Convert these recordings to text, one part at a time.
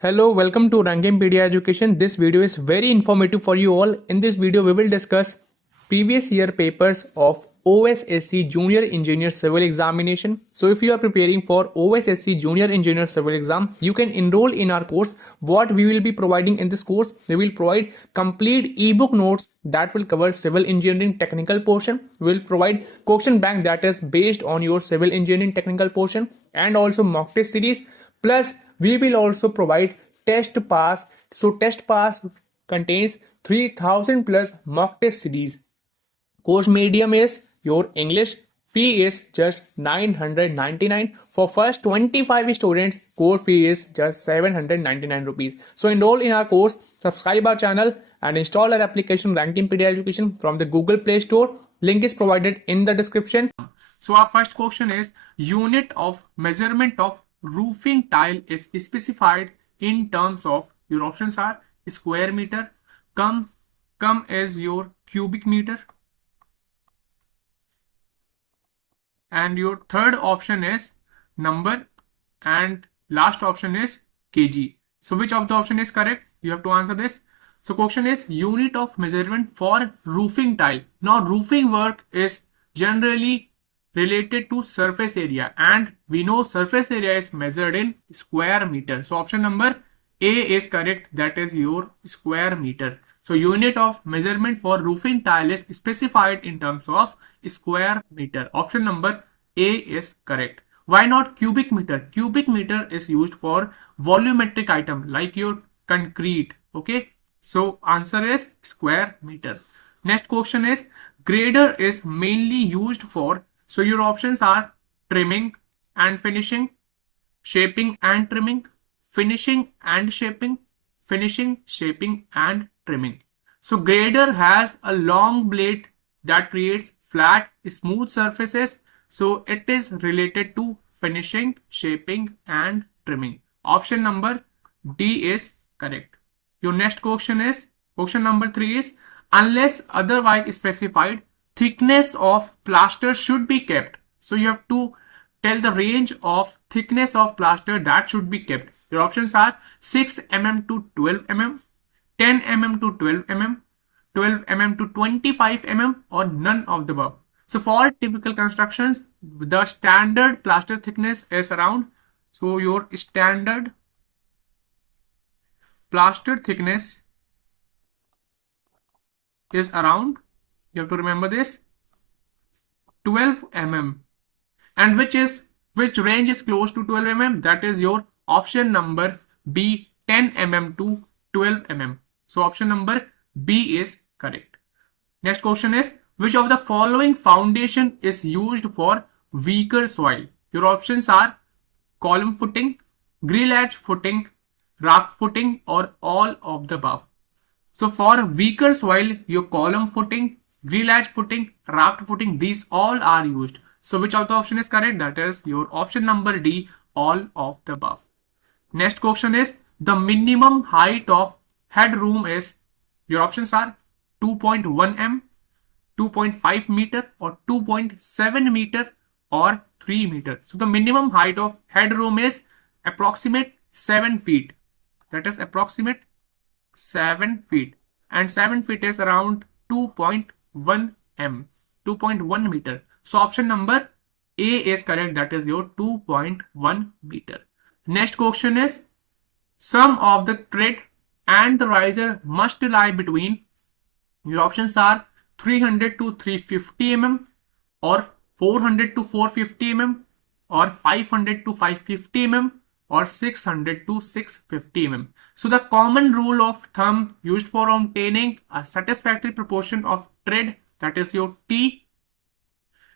Hello, welcome to Rangampedia Education. This video is very informative for you all. In this video, we will discuss previous year papers of OSSC Junior Engineer Civil Examination. So if you are preparing for OSSC Junior Engineer Civil Exam, you can enroll in our course. What we will be providing in this course, we will provide complete ebook notes that will cover civil engineering technical portion. We will provide question bank that is based on your civil engineering technical portion and also mock test series. Plus, we will also provide TESTPASS. So TESTPASS contains 3000 plus mock test series. Course medium is your English. Fee is just 999. For first 25 students, course fee is just 799 rupees. So enroll in our course, subscribe our channel and install our application Rangampedia Education from the Google Play Store. Link is provided in the description. So our first question is, unit of measurement of roofing tile is specified in terms of, your options are square meter, come as your cubic meter, and your third option is number, and last option is kg. So which of the option is correct? You have to answer this. So question is unit of measurement for roofing tile. Now roofing work is generally related to surface area, and we know surface area is measured in square meter. So option number A is correct, that is your square meter. So unit of measurement for roofing tile is specified in terms of square meter. Option number A is correct. Why not cubic meter? Cubic meter is used for volumetric item like your concrete. Okay, so answer is square meter. Next question is, grader is mainly used for, so your options are trimming and finishing, shaping and trimming, finishing and shaping, finishing, shaping and trimming. So grader has a long blade that creates flat, smooth surfaces. So it is related to finishing, shaping and trimming. Option number D is correct. Your next question is, question number 3 is, unless otherwise specified, thickness of plaster should be kept. So you have to tell the range of thickness of plaster that should be kept. Your options are 6 mm to 12 mm, 10 mm to 12 mm, 12 mm to 25 mm, or none of the above. So for typical constructions, the standard plaster thickness is around, so your standard plaster thickness is around, you have to remember this, 12 mm. And which range is close to 12 mm? That is your option number B, 10 mm to 12 mm. So option number B is correct. Next question is, which of the following foundation is used for weaker soil? Your options are column footing, grillage footing, raft footing, or all of the above. So for weaker soil, your column footing, grillage footing, raft footing, these all are used. So which of the option is correct? That is your option number D, all of the above. Next question is, the minimum height of headroom is, your options are 2.1 m, 2.5 meter, or 2.7 meter, or 3 meter. So the minimum height of headroom is approximate 7 feet. That is approximate 7 feet, and 7 feet is around 2.1 m, 2.1 meter. So option number A is correct, that is your 2.1 meter. Next question is, sum of the tread and the riser must lie between, your options are 300 to 350 mm, or 400 to 450 mm, or 500 to 550 mm, or 600 to 650 mm. So the common rule of thumb used for obtaining a satisfactory proportion of tread, that is your T,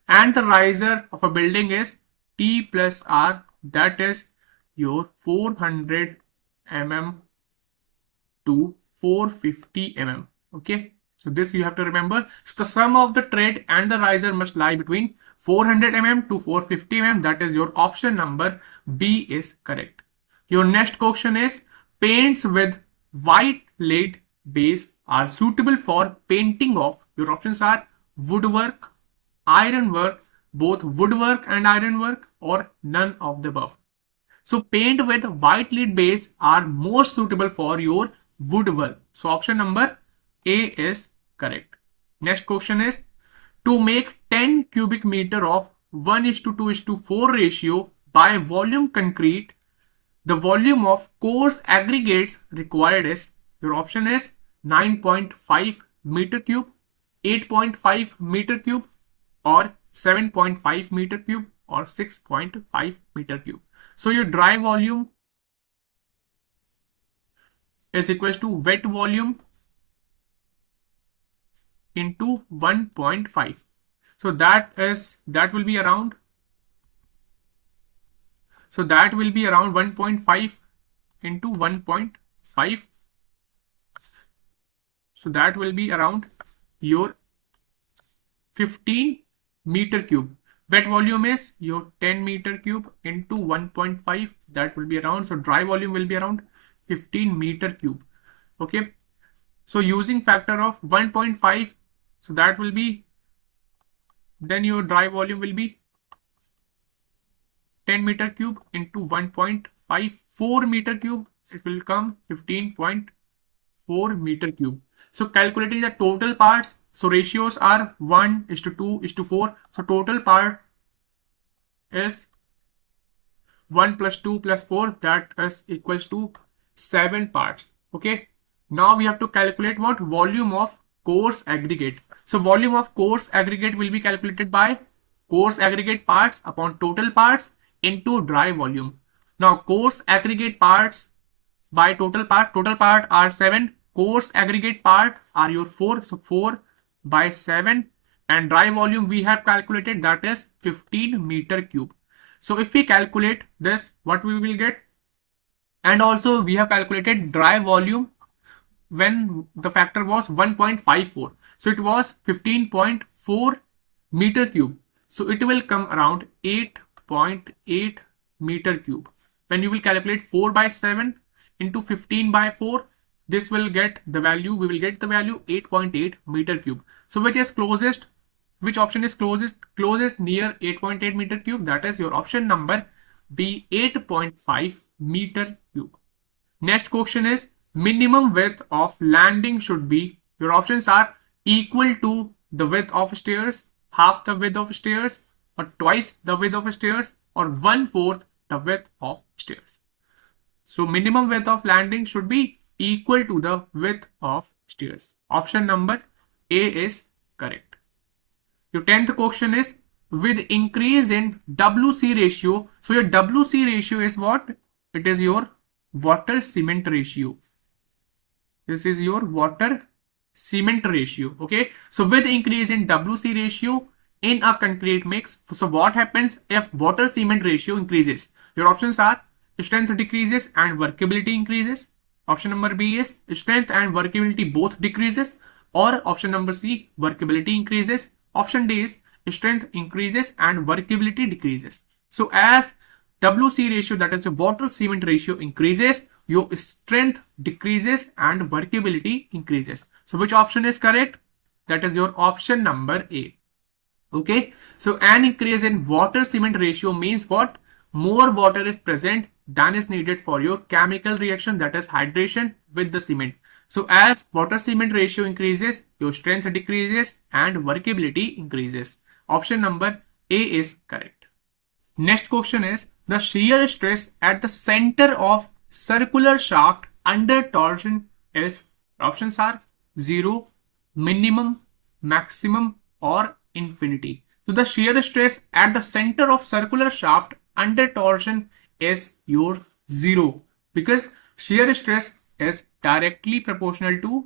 and the riser of a building is T plus R, that is your 400 mm to 450 mm. Okay, so this you have to remember. So the sum of the tread and the riser must lie between 400 mm to 450 mm. That is your option number B is correct. Your next question is, paints with white lead base are suitable for painting of, your options are woodwork, ironwork, both woodwork and ironwork, or none of the above. So paint with white lead base are most suitable for your wood work. So option number A is correct. Next question is, to make 10 cubic meter of 1:2:4 ratio by volume concrete, the volume of coarse aggregates required is, your option is 9.5 meter cube, 8.5 meter cube, or 7.5 meter cube, or 6.5 meter cube. So your dry volume is equals to wet volume into 1.5. So that will be around 1.5 into 1.5. So that will be around your 15 meter cube. Wet volume is your 10 meter cube into 1.5. That will be around, so dry volume will be around 15 meter cube. Okay. So using factor of 1.5, so that will be, then your dry volume will be 10 meter cube into 1.54 meter cube. It will come 15.4 meter cube. So calculating the total parts, so ratios are 1:2:4. So total part is 1 plus 2 plus 4, that is equals to 7 parts. Okay. Now we have to calculate what? Volume of coarse aggregate. So volume of coarse aggregate will be calculated by coarse aggregate parts upon total parts into dry volume. Now coarse aggregate parts by total part are 7. Coarse aggregate part are your 4. So 4 by 7, and dry volume we have calculated, that is 15 meter cube. So if we calculate this, what we will get? And also we have calculated dry volume when the factor was 1.54. So it was 15.4 meter cube. So it will come around 8.8 meter cube. When you will calculate 4 by 7 into 15 by 4, this will get the value, we will get the value 8.8 meter cube. So which is closest, which option is closest near 8.8 meter cube? That is your option number B, 8.5 meter cube. Next question is, minimum width of landing should be, your options are equal to the width of stairs, half the width of stairs, or twice the width of stairs, or 1/4 the width of stairs. So minimum width of landing should be equal to the width of stairs. Option number A is correct. Your 10th question is, with increase in WC ratio. So your WC ratio is what? It is your water cement ratio. This is your water cement ratio. Okay. So with increase in WC ratio in a concrete mix. So what happens if water cement ratio increases? Your options are strength decreases and workability increases. Option number B is strength and workability both decreases, or option number C, workability increases. Option D is strength increases and workability decreases. So as WC ratio, that is the water cement ratio, increases, your strength decreases and workability increases. So which option is correct? That is your option number A. Okay. So an increase in water cement ratio means what? More water is present than is needed for your chemical reaction, that is hydration with the cement. So as water cement ratio increases, your strength decreases and workability increases. Option number A is correct. Next question is, the shear stress at the center of circular shaft under torsion is, options are 0, minimum, maximum, or infinity. So the shear stress at the center of circular shaft under torsion is your 0, because shear stress is directly proportional to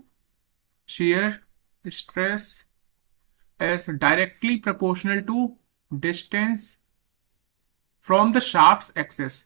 distance from the shaft's axis.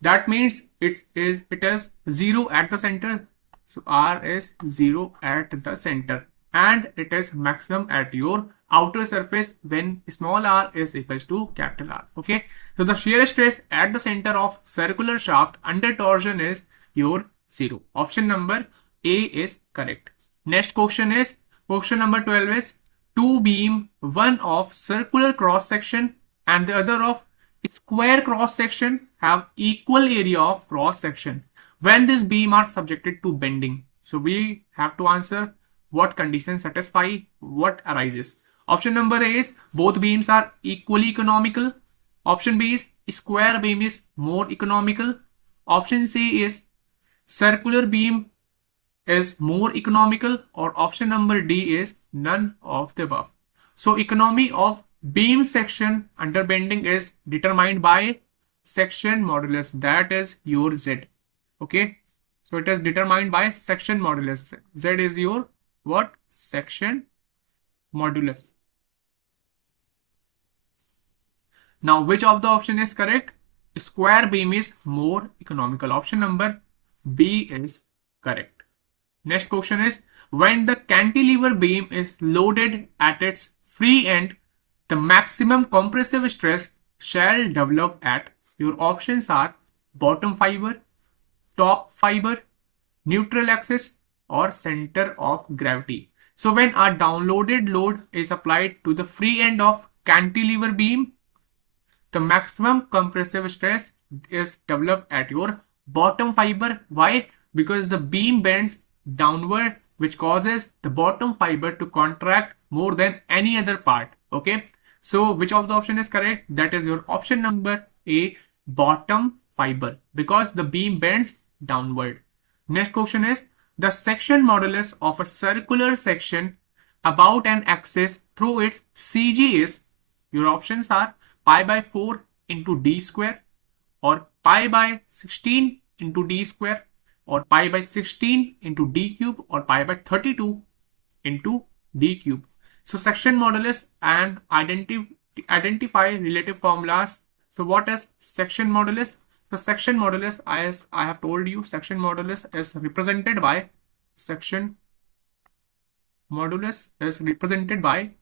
That means it is 0 at the center. So R is 0 at the center, and it is maximum at your outer surface when small r is equals to capital R. Okay. So the shear stress at the center of circular shaft under torsion is your 0. Option number A is correct. Next question is, question number 12 is, two beam, one of circular cross section and the other of square cross section have equal area of cross section when this beam are subjected to bending. So we have to answer what conditions satisfy what arises. Option number A is both beams are equally economical. Option B is square beam is more economical. Option C is circular beam is more economical, or option number D is none of the above. So economy of beam section under bending is determined by section modulus, that is your Z. Okay, so it is determined by section modulus. Z is your what? Section modulus. Now which of the option is correct? Square beam is more economical. Option number B is correct. Next question is, when the cantilever beam is loaded at its free end, the maximum compressive stress shall develop at, your options are bottom fiber, top fiber, neutral axis, or center of gravity. So when a downloaded load is applied to the free end of cantilever beam, the maximum compressive stress is developed at your bottom fiber. Why? Because the beam bends downward, which causes the bottom fiber to contract more than any other part. Okay, so which of the option is correct? That is your option number A, bottom fiber, because the beam bends downward. Next question is, the section modulus of a circular section about an axis through its CG is, your options are pi by 4 into d square, or pi by 16 into d square, or pi by 16 into d cube, or pi by 32 into d cube. So section modulus and identify relative formulas. So what is section modulus? So section modulus, as I have told you, section modulus is represented by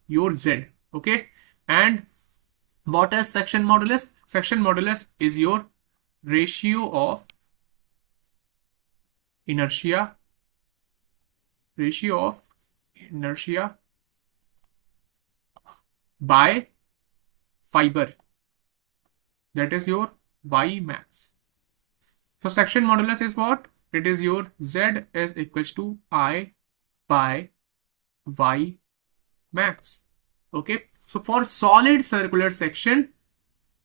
your Z. Okay, and what is section modulus? Section modulus is your ratio of inertia by fiber, that is your Y max. So section modulus is what? It is your Z is equals to I by Y max. Okay, so for solid circular section,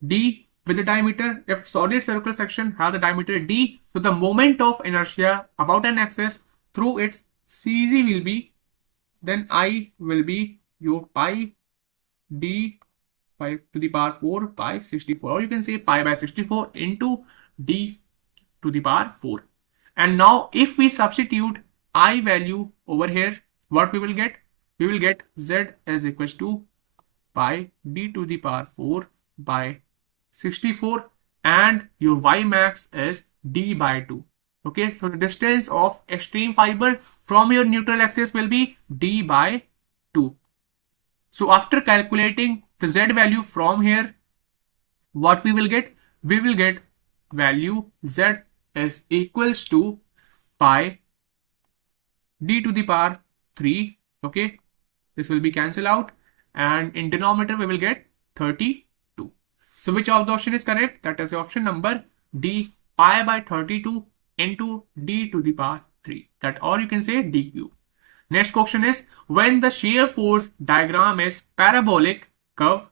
D with the diameter, if solid circular section has a diameter D, so the moment of inertia about an axis through its CG will be, then I will be your pi D pi to the power 4 by 64, or you can say pi by 64 into D to the power 4. And now if we substitute I value over here, what we will get? We will get Z is equals to pi D to the power 4 by 64, and your Y max is D by 2. Okay, so the distance of extreme fiber from your neutral axis will be D by 2. So after calculating the Z value from here, what we will get? We will get value Z is equals to pi D to the power 3. Okay, this will be cancelled out, and in denominator we will get 32. So which of the option is correct? That is option number D, pi by 32 into D to the power 3, that, or you can say D cube. Next question is, when the shear force diagram is parabolic curve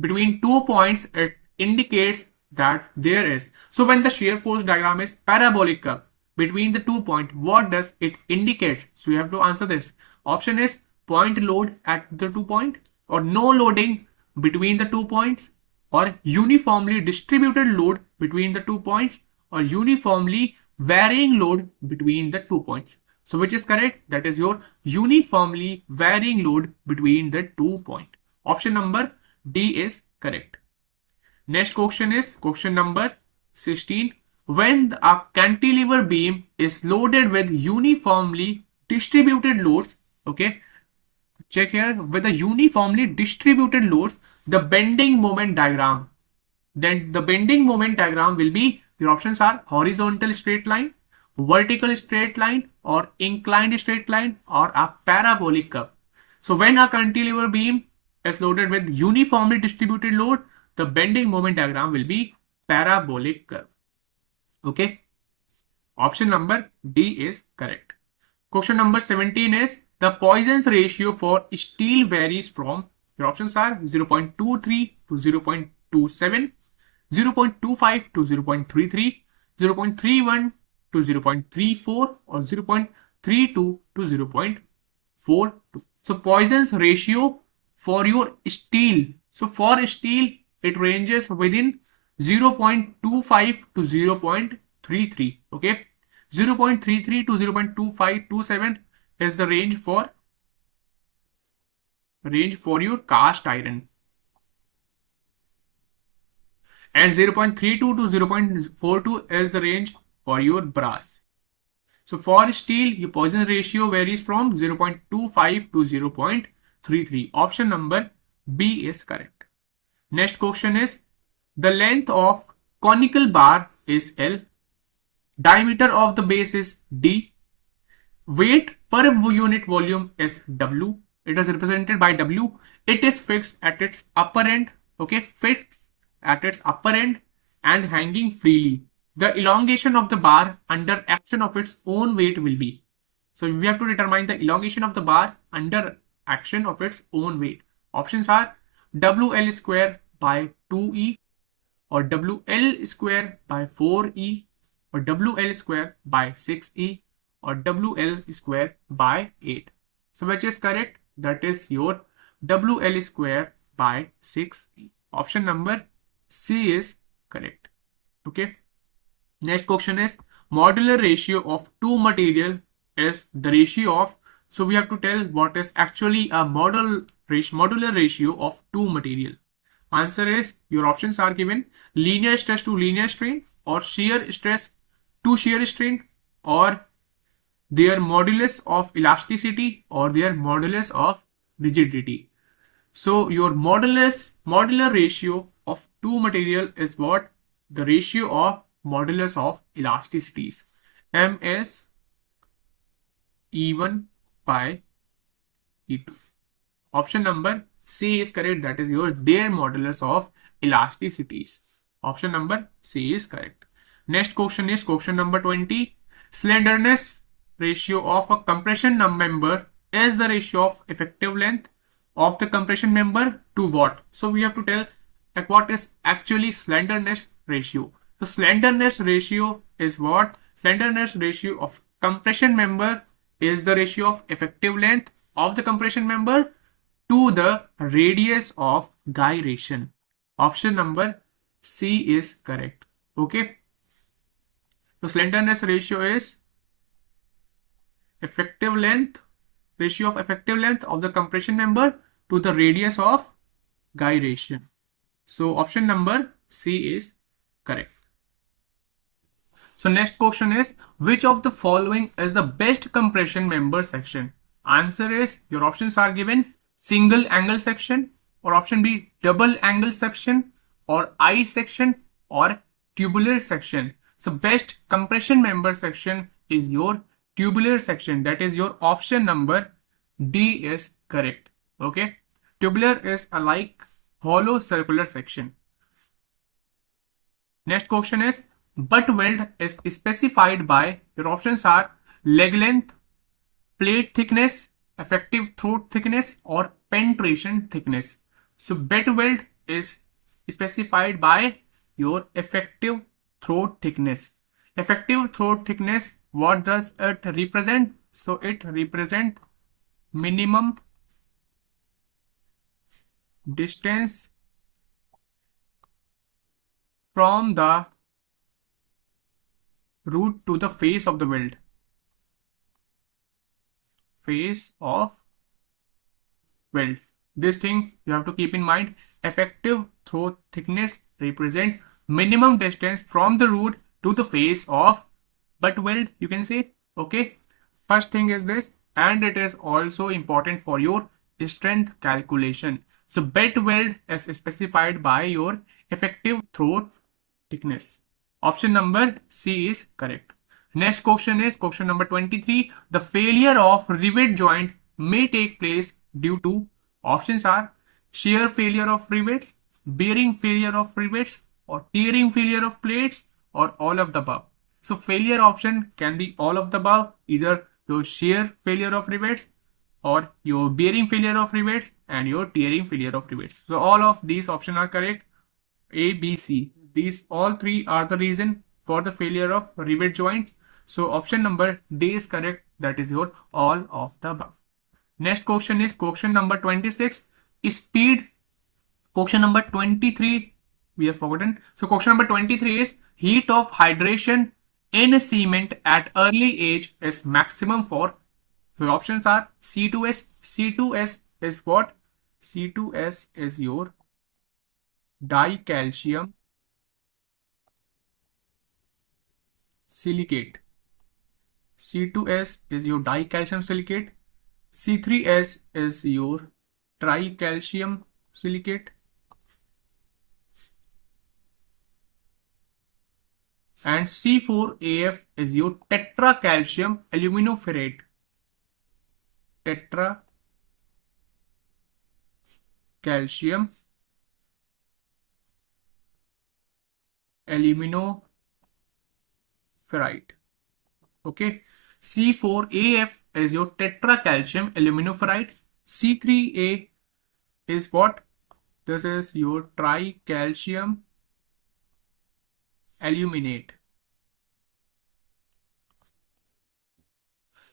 between 2 points, it indicates that there is. So when the shear force diagram is parabolic curve between the 2 points, what does it indicate? So you have to answer this. Option is point load at the 2 point, or no loading between the 2 points, or uniformly distributed load between the 2 points, or uniformly varying load between the 2 points. So which is correct? That is your uniformly varying load between the 2 points. Option number D is correct. Next question is question number 16. When a cantilever beam is loaded with uniformly distributed loads, okay, check here, with the uniformly distributed loads, the bending moment diagram, then the bending moment diagram will be, your options are horizontal straight line, vertical straight line, or inclined straight line, or a parabolic curve. So when a cantilever beam is loaded with uniformly distributed load, the bending moment diagram will be parabolic curve. Okay. Option number D is correct. Question number 17 is the Poisson's ratio for steel varies from, your options are 0.23 to 0.27, 0.25 to 0.33, 0.31 to 0.34, or 0.32 to 0.42. So Poisson's ratio for your steel. So for steel, it ranges within 0.25 to 0.33. Okay. 0.33 to 0.2527 is the range for your cast iron, and 0.32 to 0.42 is the range for your brass. So for steel, your Poisson ratio varies from 0.25 to 0.33. Option number B is correct. Next question is the length of conical bar is L, diameter of the base is D, weight per unit volume is W. It is represented by W. It is fixed at its upper end. Okay, fixed at its upper end and hanging freely. The elongation of the bar under action of its own weight will be. So we have to determine the elongation of the bar under action of its own weight. Options are WL square by 2E, or WL square by 4E, or WL square by 6E, or WL square by 8. So which is correct? That is your WL square by 6E. Option number C is correct. Okay. Next question is modular ratio of two material is the ratio of. So we have to tell what is actually a modular ratio of two material. Answer is, your options are given: linear stress to linear strain, or shear stress to shear strain, or their modulus of elasticity, or their modulus of rigidity. So your modular ratio of two material is what? The ratio of modulus of elasticities. M is E1 by E2. Option number C is correct. That is their modulus of elasticities. Option number C is correct. Next question is question number 20. Slenderness ratio of a compression member is the ratio of effective length of the compression member to what? So we have to tell what is actually slenderness ratio. So slenderness ratio is what? Slenderness ratio of compression member is the ratio of effective length of the compression member to the radius of gyration. Option number C is correct. Okay. So slenderness ratio is effective length, ratio of effective length of the compression member to the radius of gyration. So option number C is correct. So next question is, which of the following is the best compression member section? Answer is, your options are given: single angle section, or option B double angle section, or I section, or tubular section. So best compression member section is your tubular section. That is your option number D is correct. Okay. Tubular is a like hollow circular section. Next question is, butt weld is specified by, your options are leg length, plate thickness, effective throat thickness, or penetration thickness. So butt weld is specified by your effective throat thickness. Effective throat thickness, what does it represent? So it represents minimum distance from the root to the face of the weld. Face of weld. This thing you have to keep in mind. Effective throat thickness represent minimum distance from the root to the face of butt weld, you can say. Okay. First thing is this, and it is also important for your strength calculation. So butt weld is specified by your effective throat thickness. Option number C is correct. Next question is question number 23. The failure of rivet joint may take place due to options are shear failure of rivets, bearing failure of rivets, or tearing failure of plates, or all of the above. So failure option can be all of the above, either your shear failure of rivets or your bearing failure of rivets and your tearing failure of rivets. So all of these options are correct. A, B, C. These all three are the reason for the failure of rivet joints. So option number D is correct. That is your all of the above. Next question is question number 26. Speed. Question number 23 we have forgotten. So question number 23 is heat of hydration in cement at early age is maximum for. The options are C2S. C2S is what? C2S is your dicalcium silicate. C2S is your dicalcium silicate. C3S is your tricalcium silicate. And C4AF is your tetracalcium aluminoferrate. Tetracalcium aluminoferrite. Okay. C4AF is your tetracalcium aluminoferrite. C3A is what? This is your tricalcium aluminate.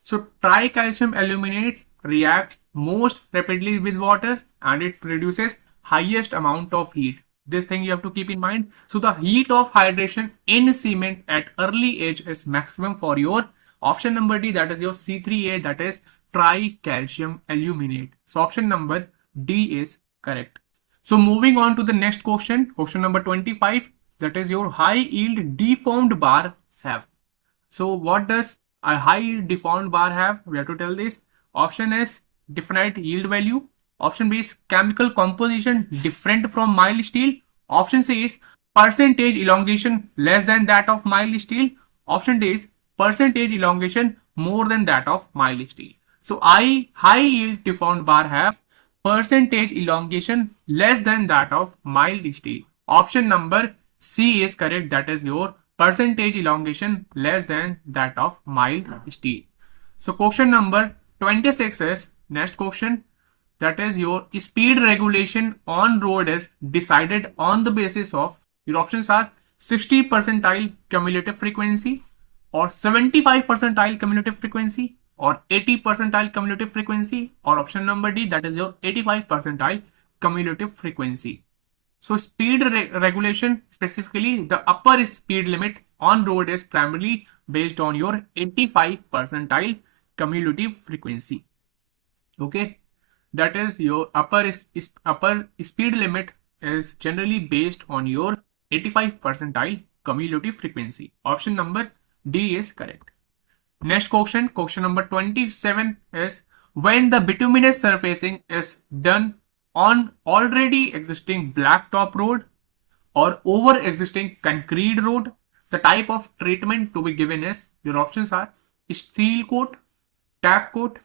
So tricalcium aluminate reacts most rapidly with water and it produces highest amount of heat. This thing you have to keep in mind. So the heat of hydration in cement at early age is maximum for your option number D, that is your C3A, that is tricalcium aluminate. So option number D is correct. So moving on to the next question, question number 25, that is your high yield deformed bar have. So what does a high deformed bar have? We have to tell this. Option is definite yield value. Option B is chemical composition different from mild steel. Option C is percentage elongation less than that of mild steel. Option D is percentage elongation more than that of mild steel. So high yield deformed bar have percentage elongation less than that of mild steel. Option number C is correct. That is your percentage elongation less than that of mild steel. So question number 26 is next question, that is your speed regulation on road is decided on the basis of, your options are 60 percentile cumulative frequency or 75 percentile cumulative frequency or 80 percentile cumulative frequency, or option number D, that is your 85 percentile cumulative frequency. So speed regulation, specifically the upper speed limit on road, is primarily based on your 85 percentile cumulative frequency. Okay, that is your upper speed limit is generally based on your 85 percentile cumulative frequency. Option number D is correct. Next question, question number 27 is when the bituminous surfacing is done on already existing blacktop road or over existing concrete road, the type of treatment to be given is, your options are steel coat, tack coat,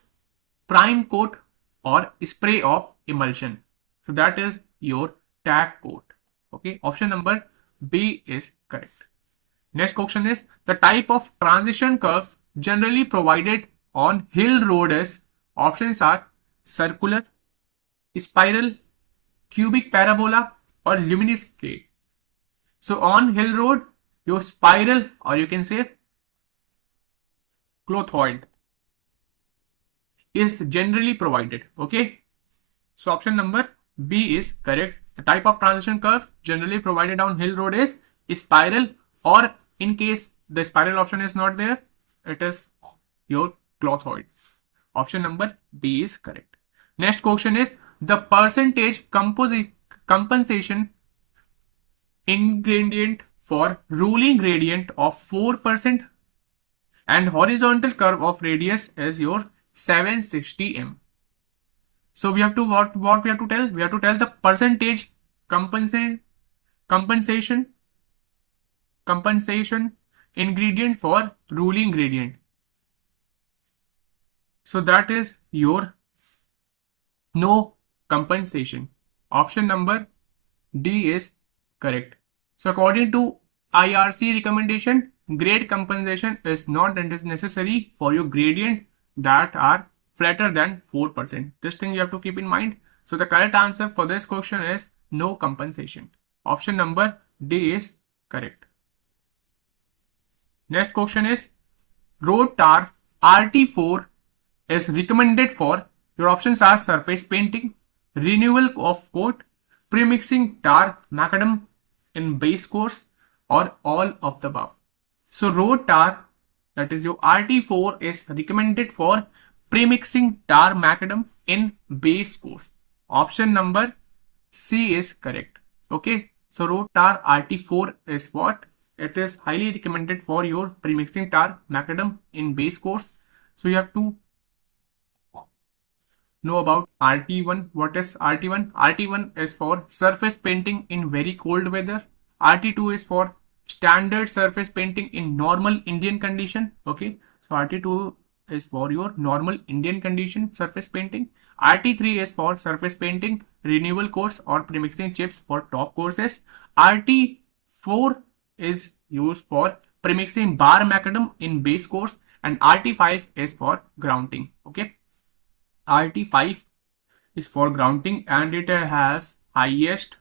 prime coat, or spray of emulsion. So that is your tack coat. Okay, option number B is correct. Next question is the type of transition curve generally provided on hill road is, options are circular, spiral, cubic parabola, or luminous straight. So on hill road, your spiral, or you can say clothoid, is generally provided. Okay, so option number B is correct. The type of transition curve generally provided on hill road is spiral, or in case the spiral option is not there, it is your clothoid. Option number B is correct. Next question is the percentage compensation ingredient for ruling gradient of 4% and horizontal curve of radius is your 760 m. So we have to what we have to tell? We have to tell the percentage compensation ingredient for ruling gradient. So that is your no compensation. Option number D is correct. So according to IRC recommendation, grade compensation is not necessary for your gradient that are flatter than 4%. This thing you have to keep in mind. So the correct answer for this question is no compensation. Option number D is correct. Next question is road tar RT4 is recommended for, your options are surface painting, renewal of coat, premixing tar macadam in base course, or all of the above. So road tar, that is your RT4, is recommended for premixing tar macadam in base course. Option number C is correct. Okay, so road tar RT4 is what? It is highly recommended for your premixing tar macadam in base course. So you have to know about RT1. What is RT1? RT1 is for surface painting in very cold weather. RT2 is for standard surface painting in normal Indian condition. Okay, so RT2 is for your normal Indian condition surface painting. RT3 is for surface painting, renewal course or premixing chips for top courses. RT4 is used for premixing bar macadam in base course, and RT5 is for grounding. Okay, RT5 is for grounding and it has highest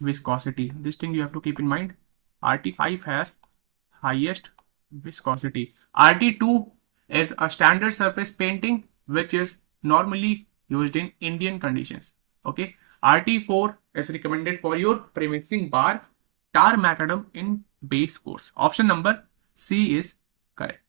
viscosity. This thing you have to keep in mind. RT5 has highest viscosity. RT2 is a standard surface painting which is normally used in Indian conditions. Okay, RT4 is recommended for your premixing bar tar macadam in base course. Option number C is correct.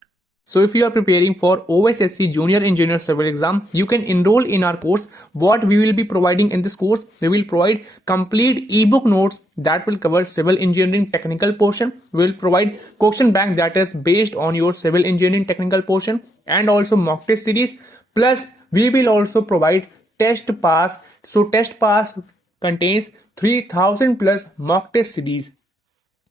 So if you are preparing for OSSC Junior Engineer Civil Exam, you can enroll in our course. What we will be providing in this course, we will provide complete ebook notes that will cover civil engineering technical portion. We will provide question bank that is based on your civil engineering technical portion, and also mock test series. Plus we will also provide TESTPASS. So TESTPASS contains 3000 plus mock test series.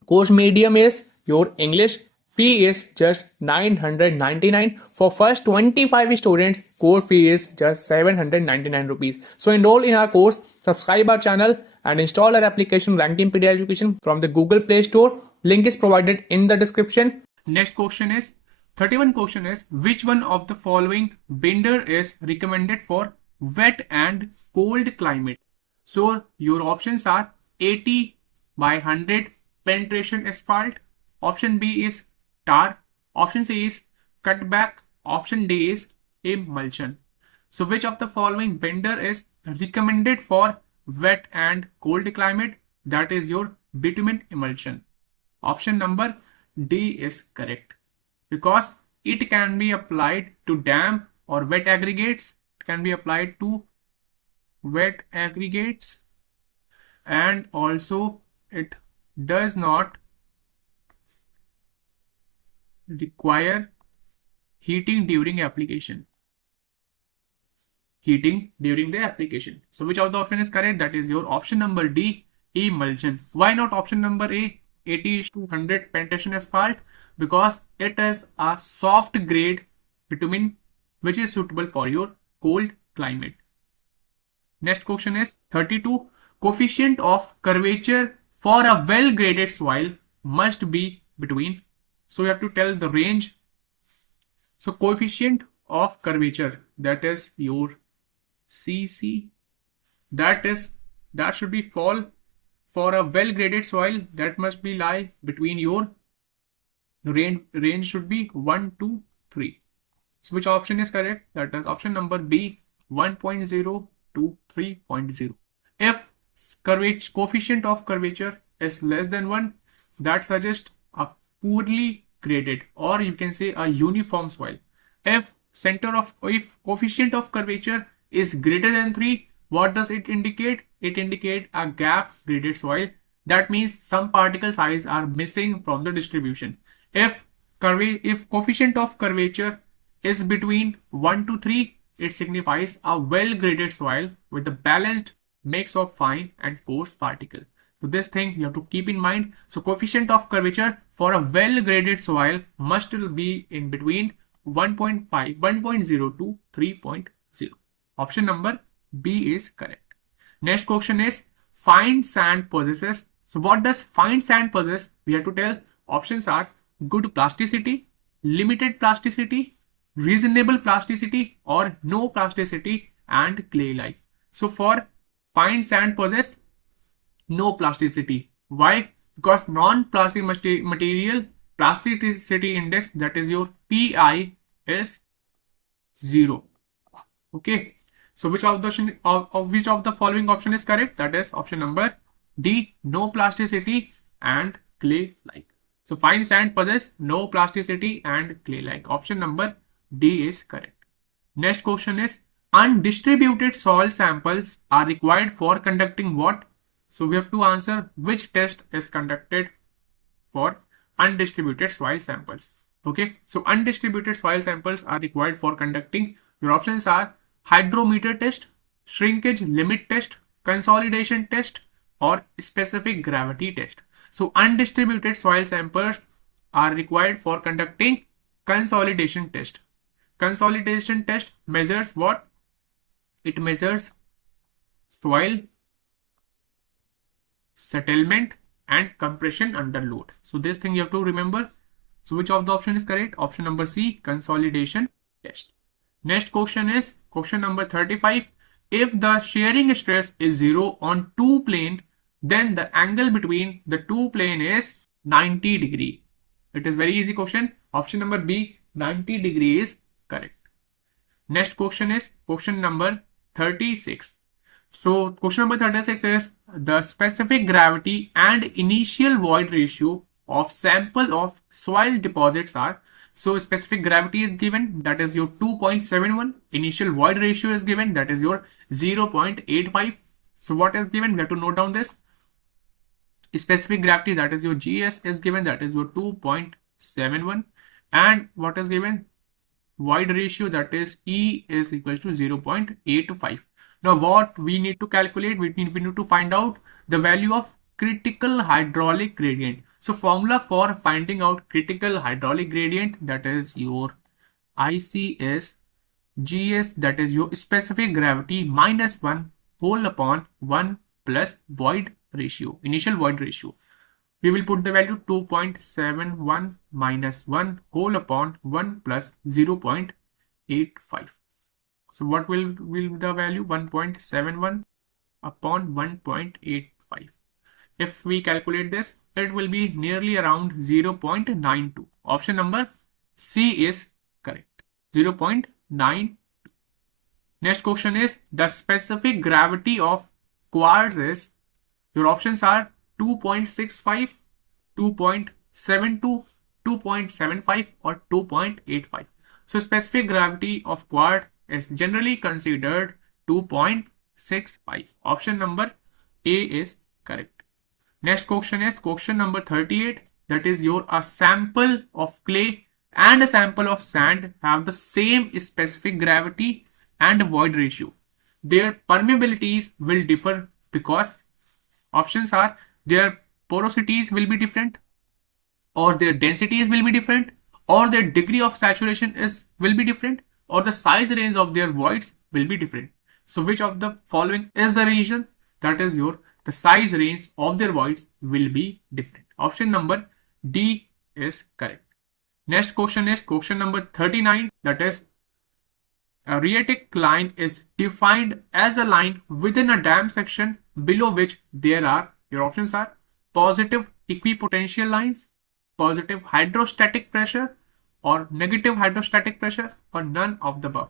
Course medium is your English. Fee is just 999. For first 25 students, course fee is just 799 rupees. So enroll in our course, subscribe our channel and install our application Rank Team PD Education from the Google Play Store. Link is provided in the description. Next question is 31 question is, which one of the following binder is recommended for wet and cold climate? So your options are 80 by 100 penetration asphalt. Option B is tar. Option C is cutback. Option D is emulsion. So which of the following binder is recommended for wet and cold climate? That is your bitumen emulsion. Option number D is correct, because it can be applied to damp or wet aggregates. It can be applied to wet aggregates, and also it does not require heating during application. So which of the option is correct? That is your option number D, emulsion. Why not option number A, 80 to 100 penetration asphalt? Because it is a soft grade bitumen which is suitable for your cold climate. Next question is 32. Coefficient of curvature for a well graded soil must be between. So you have to tell the range. So coefficient of curvature, that is your CC, that should be fall for a well graded soil, that must be lie between your range should be 1 to 3. So which option is correct? That is option number B, 1.0 to 3.0. If coefficient of curvature is less than 1, that suggests a poorly graded, or you can say a uniform soil. If coefficient of curvature is greater than 3, what does it indicate? It indicates a gap graded soil. That means some particle size are missing from the distribution. If coefficient of curvature is between 1 to 3, it signifies a well graded soil with a balanced mix of fine and coarse particles. So this thing you have to keep in mind. So coefficient of curvature for a well graded soil must be in between 1.0 to 3.0. Option number B is correct. Next question is fine sand possesses. So what does fine sand possess? We have to tell. Options are good plasticity, limited plasticity, reasonable plasticity, or no plasticity, and clay-like. So for fine sand possess no plasticity. Why? Because non-plastic material plasticity index, that is your PI, is 0. Okay. So which of the following option is correct? That is option number D, no plasticity and clay-like. So fine sand possess no plasticity and clay-like. Option number D is correct. Next question is undistributed soil samples are required for conducting what? So we have to answer which test is conducted for undistributed soil samples. Okay, so undistributed soil samples are required for conducting. Your options are hydrometer test, shrinkage limit test, consolidation test, or specific gravity test. So undistributed soil samples are required for conducting consolidation test. Consolidation test measures what? It measures soil settlement and compression under load. So this thing you have to remember. So which of the option is correct? Option number C, consolidation test. Next question is question number 35. If the shearing stress is 0 on two plane, then the angle between the two plane is 90 degree. It is very easy question. Option number B, 90 degree is correct. Next question is question number 36. So question number 36 is the specific gravity and initial void ratio of sample of soil deposits are. So specific gravity is given, that is your 2.71. Initial void ratio is given, that is your 0.85. So what is given? We have to note down this. Specific gravity, that is your GS, is given, that is your 2.71. And what is given? Void ratio, that is E, is equal to 0.85. Now what we need to calculate, we need to find out the value of critical hydraulic gradient. So formula for finding out critical hydraulic gradient, that is your IC, is GS, that is your specific gravity, minus 1 whole upon 1 plus void ratio, initial void ratio. We will put the value 2.71 minus 1 whole upon 1 plus 0.85. So what will the value? 1.71 upon 1.85. If we calculate this, it will be nearly around 0.92. Option number C is correct. 0.92. Next question is the specific gravity of quartz is. Your options are 2.65, 2.72, 2.75, or 2.85. So specific gravity of quartz is generally considered 2.65. Option number A is correct. Next question is question number 38. That is your a sample of clay and a sample of sand have the same specific gravity and void ratio. Their permeabilities will differ because options are their porosities will be different, or their densities will be different, or their degree of saturation will be different, or the size range of their voids will be different. So which of the following is the reason? That is the size range of their voids will be different. Option number D is correct. Next question is question number 39. That is a rheatic line is defined as a line within a dam section below which there are, your options are positive equipotential lines, positive hydrostatic pressure, or negative hydrostatic pressure, or none of the above.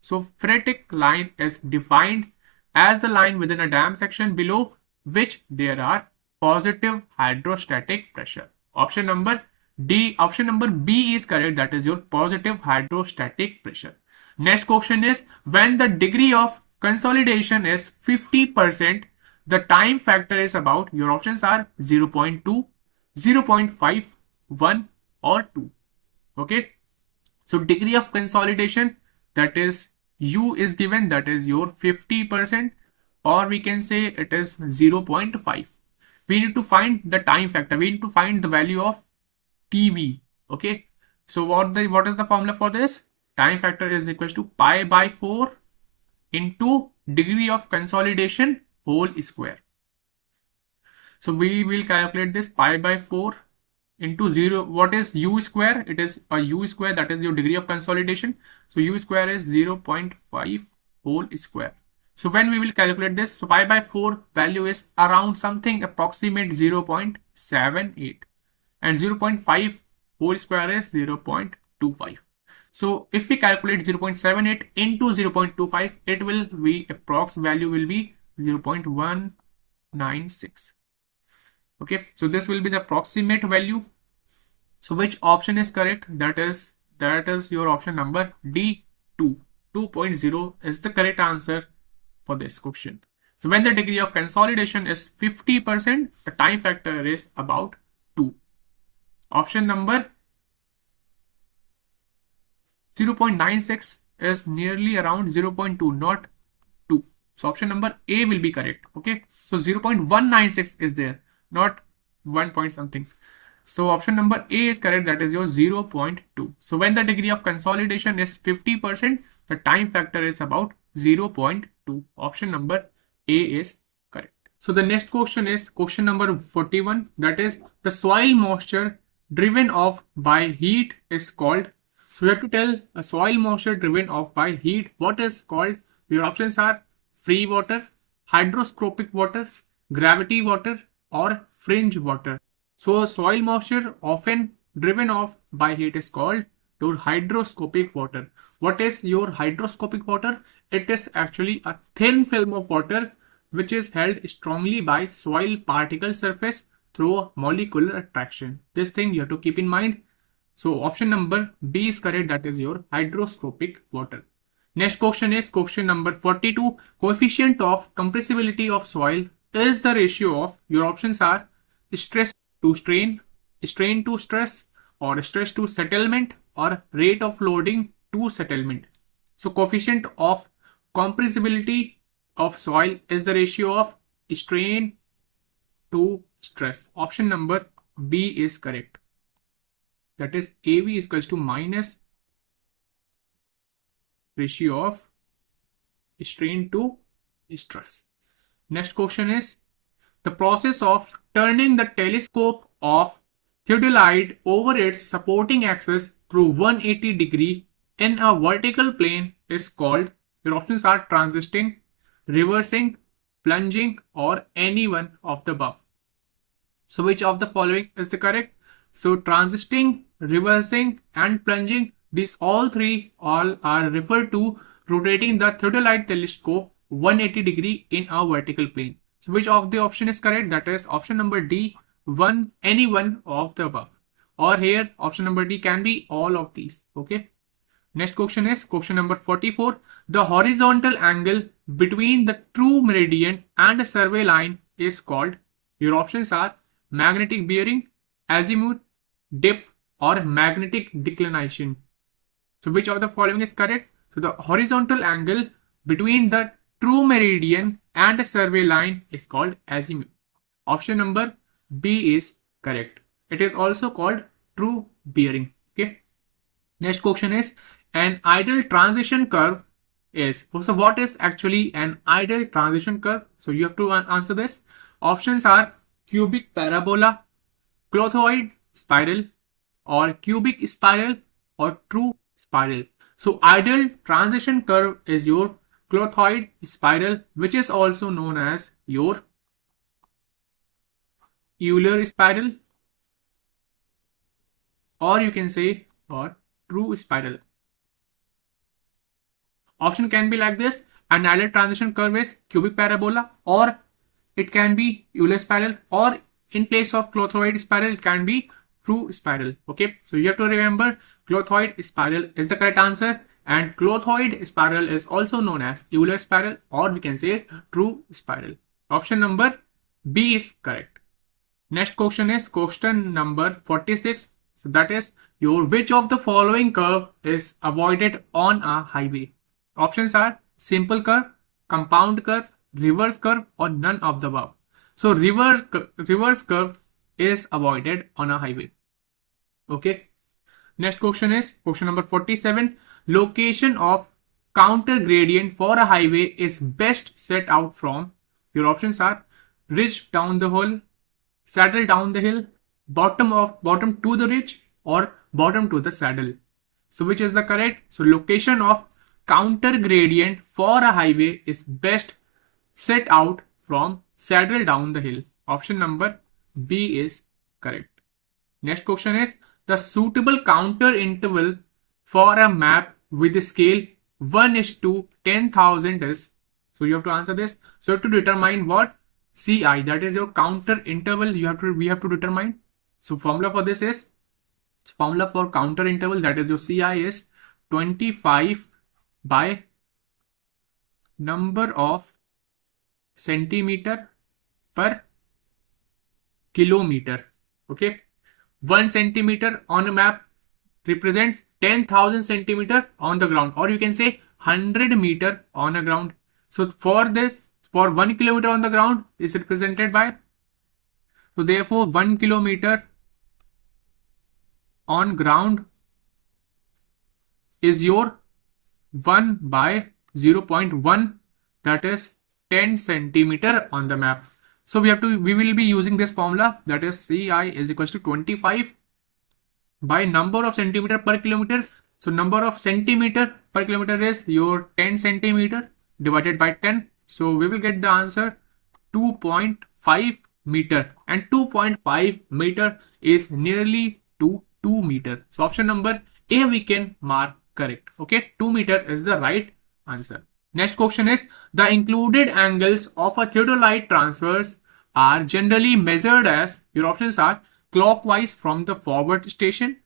So phreatic line is defined as the line within a dam section below which there are positive hydrostatic pressure. Option number D, option number B is correct. That is your positive hydrostatic pressure. Next question is when the degree of consolidation is 50%, the time factor is about, your options are 0.2, 0.5, 1, or 2. Okay. So degree of consolidation, that is U is given, that is your 50%, or we can say it is 0.5. We need to find the time factor. We need to find the value of TV. Okay. So what is the formula for this? Time factor is equal to pi by 4 into degree of consolidation whole square. So we will calculate this pi by 4 into 0. What is u square? It is a u square, that is your degree of consolidation. So u square is 0.5 whole square. So when we will calculate this, so pi by 4 value is around something approximate 0.78 and 0.5 whole square is 0.25. So if we calculate 0.78 into 0.25, it will be approx value will be 0.196. Okay, so this will be the approximate value. So which option is correct? That is your option number D, 2.0 is the correct answer for this question. So when the degree of consolidation is 50%, the time factor is about 2. Option number 0.96 is nearly around 0.2, not 2. So option number A will be correct. Okay, so 0.196 is there, not 1 point something. So option number A is correct, that is your 0.2. So when the degree of consolidation is 50%, the time factor is about 0.2. Option number A is correct. So the next question is question number 41, that is the soil moisture driven off by heat is called. So you have to tell a soil moisture driven off by heat, what is called? Your options are free water, hygroscopic water, gravity water, or fringe water. So soil moisture often driven off by heat is called your hygroscopic water. What is your hygroscopic water? It is actually a thin film of water which is held strongly by soil particle surface through molecular attraction. This thing you have to keep in mind. So option number B is correct, that is your hygroscopic water. Next question is question number 42. Coefficient of compressibility of soil is the ratio of, your options are stress to strain, strain to stress, or stress to settlement, or rate of loading to settlement. So coefficient of compressibility of soil is the ratio of strain to stress. Option number B is correct. That is AV is equals to minus ratio of strain to stress. Next question is the process of turning the telescope of theodolite over its supporting axis through 180 degree in a vertical plane is called. Your options are transiting, reversing, plunging, or any one of the above. So which of the following is the correct? So transiting, reversing, and plunging, these all three are referred to rotating the theodolite telescope 180 degree in a vertical plane. So which of the option is correct? That is option number D, any one of the above. Or here option number D can be all of these. Okay. Next question is question number 44. The horizontal angle between the true meridian and a survey line is called. Your options are magnetic bearing, azimuth, dip, or magnetic declination. So which of the following is correct? So the horizontal angle between the true meridian and a survey line is called azimuth. Option number B is correct. It is also called true bearing. Okay. Next question is an ideal transition curve is. So what is actually an ideal transition curve? So you have to answer this. Options are cubic parabola, clothoid spiral, or cubic spiral, or true spiral. So ideal transition curve is your clothoid spiral, which is also known as your Euler spiral, or you can say or true spiral. Option can be like this: an ideal transition curve is cubic parabola, or it can be Euler spiral, or in place of clothoid spiral it can be true spiral. Okay, so you have to remember clothoid spiral is the correct answer, and clothoid spiral is also known as Euler spiral, or we can say true spiral. Option number B is correct. Next question is question number 46. So that is your which of the following curve is avoided on a highway? Options are simple curve, compound curve, reverse curve, or none of the above. So reverse curve is avoided on a highway. Okay. Next question is question number 47. Location of counter gradient for a highway is best set out from? Your options are ridge down the hill, saddle down the hill, bottom to the ridge, or bottom to the saddle. So which is the correct? So location of counter gradient for a highway is best set out from saddle down the hill. Option number B is correct. Next question is the suitable counter interval for a map with the scale 1:10,000 is. So you have to answer this. So you have to determine what CI, that is your counter interval, we have to determine. So formula for this is, formula for counter interval, that is your CI, is 25 by number of centimeter per kilometer. Okay, 1 centimeter on a map represent 10,000 centimeter on the ground, or you can say 100 meter on a ground. So for this, for 1 kilometer on the ground is represented by, so therefore 1 kilometer on ground is your 1 by 0.1, that is 10 centimeter on the map. So we will be using this formula, that is CI is equals to 25 by number of centimeter per kilometer. So number of centimeter per kilometer is your 10 centimeter divided by 10. So we will get the answer 2.5 meter, and 2.5 meter is nearly to 2 meter. So option number A we can mark correct. Okay, 2 meter is the right answer. Next question is the included angles of a theodolite transverse are generally measured as, your options are clockwise from the forward station,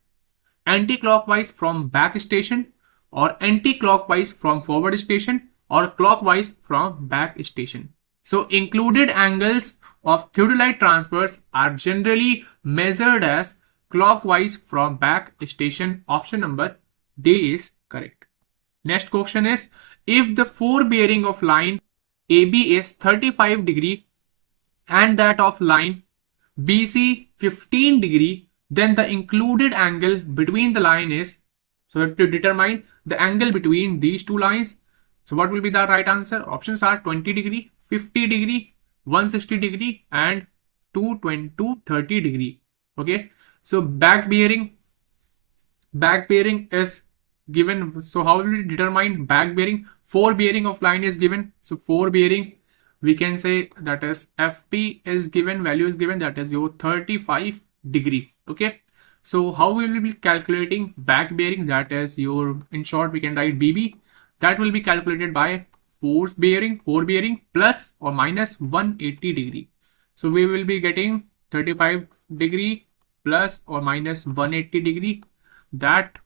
anti-clockwise from back station, or anti-clockwise from forward station, or clockwise from back station. So included angles of theodolite transverse are generally measured as clockwise from back station. Option number D is correct. Next question is, if the forebearing of line AB is 35 degree and that of line BC 15 degree, then the included angle between the line is, so to determine the angle between these two lines, so what will be the right answer? Options are 20 degree, 50 degree, 160 degree, and 230 degree. Okay, so back bearing is given. So how will we determine back bearing? Forebearing of line is given. So forebearing, we can say that is FP is given, value is given, that is your 35 degree. Okay, so how will we be calculating back bearing? That is your, in short we can write BB. That will be calculated by forebearing plus or minus 180 degree. So we will be getting 35 degree plus or minus 180 degree. That,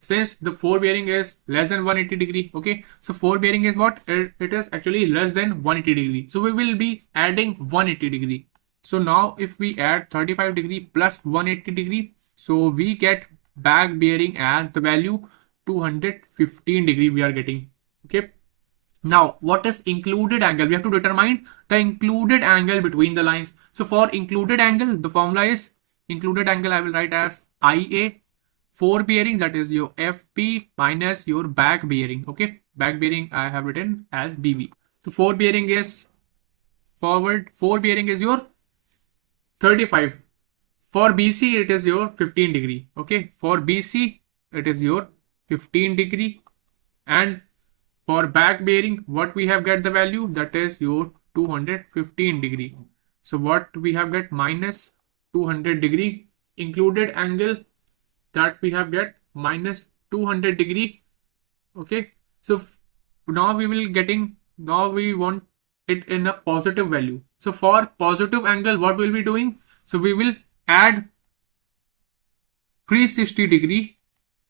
since the forebearing is less than 180 degree, okay, so forebearing is what? It is actually less than 180 degree. So we will be adding 180 degree. So now if we add 35 degree plus 180 degree, so we get back bearing as the value 215 degree we are getting. Okay, now what is included angle? We have to determine the included angle between the lines. So for included angle, the formula is included angle I will write as IA. Forebearing, that is your FP minus your back bearing. Okay, back bearing I have written as BB. So forebearing is forebearing is your 35. For BC it is your 15 degree. Okay, for BC it is your 15 degree, and for back bearing what we have get the value, that is your 215 degree. So what we have get minus 200 degree. Included angle that we have get minus 200 degree. Okay, so now we want it in a positive value. So for positive angle what we'll be doing, so we will add 360 degree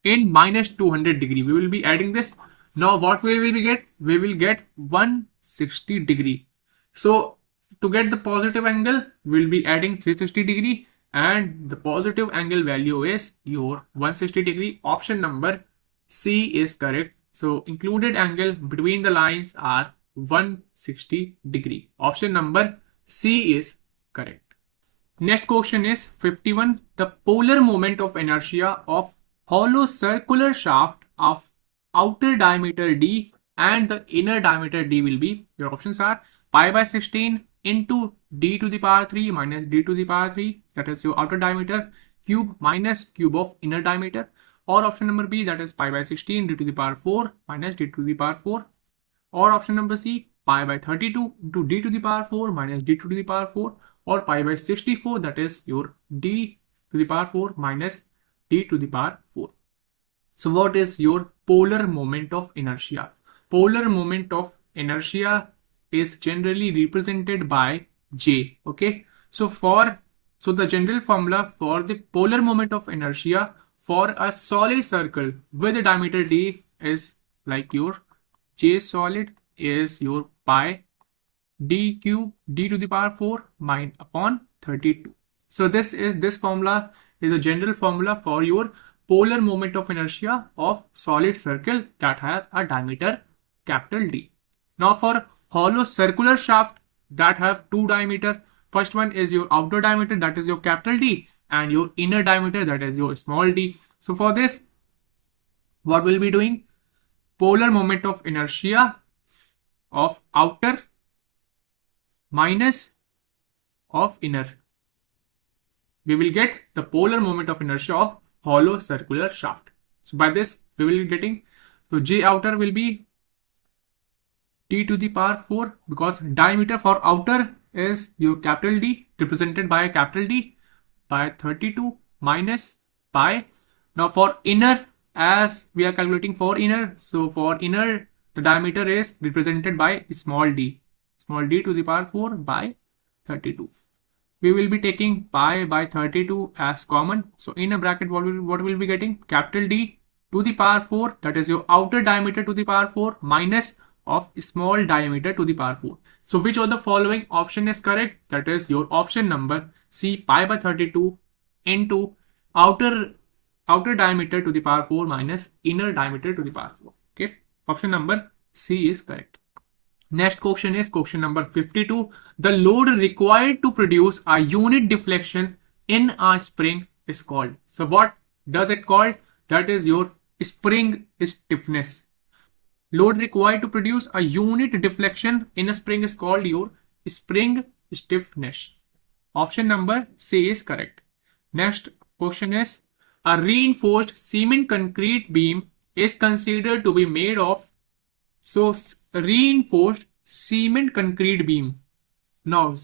in minus 200 degree. We will be adding this. Now what we will get? We will get 160 degree. So to get the positive angle, we'll be adding 360 degree, and the positive angle value is your 160 degree. Option number C is correct. So included angle between the lines are 160 degree. Option number C is correct. Next question is 51. The polar moment of inertia of hollow circular shaft of outer diameter d and the inner diameter d will be, your options are pi by 16 into d to the power 3 minus d to the power 3, that is your outer diameter, cube minus cube of inner diameter, or option number B, that is pi by 16 d to the power 4 minus d to the power 4, or option number C, pi by 32 into d to the power 4 minus d to the power 4, or pi by 64, that is your d to the power 4 minus d to the power 4. So what is your polar moment of inertia? Polar moment of inertia is generally represented by J. Okay. So the general formula for the polar moment of inertia for a solid circle with a diameter d is like your J solid is your pi d cube d to the power 4 upon 32. So this formula is a general formula for your polar moment of inertia of solid circle that has a diameter capital D. Now for hollow circular shaft that have two diameter, first one is your outer diameter, that is your capital D, and your inner diameter, that is your small d. So for this, what we'll be doing? Polar moment of inertia of outer minus of inner. We will get the polar moment of inertia of hollow circular shaft. So by this we will be getting, so J outer will be d to the power 4, because diameter for outer is your capital D represented by a capital D by 32 minus pi. Now for inner, as we are calculating for inner, so for inner the diameter is represented by small d to the power 4 by 32. We will be taking pi by 32 as common. So in a bracket, what will be getting? Capital D to the power 4, that is your outer diameter to the power 4 minus of small diameter to the power 4. So which of the following option is correct? That is your option number C, pi by 32 into outer diameter to the power 4 minus inner diameter to the power 4. Okay, option number C is correct. Next question is question number 52. The load required to produce a unit deflection in a spring is called. So what does it called? That is your spring stiffness. Load required to produce a unit deflection in a spring is called your spring stiffness. Option number C is correct. Next question is, a reinforced cement concrete beam is considered to be made of, so reinforced cement concrete beam. Now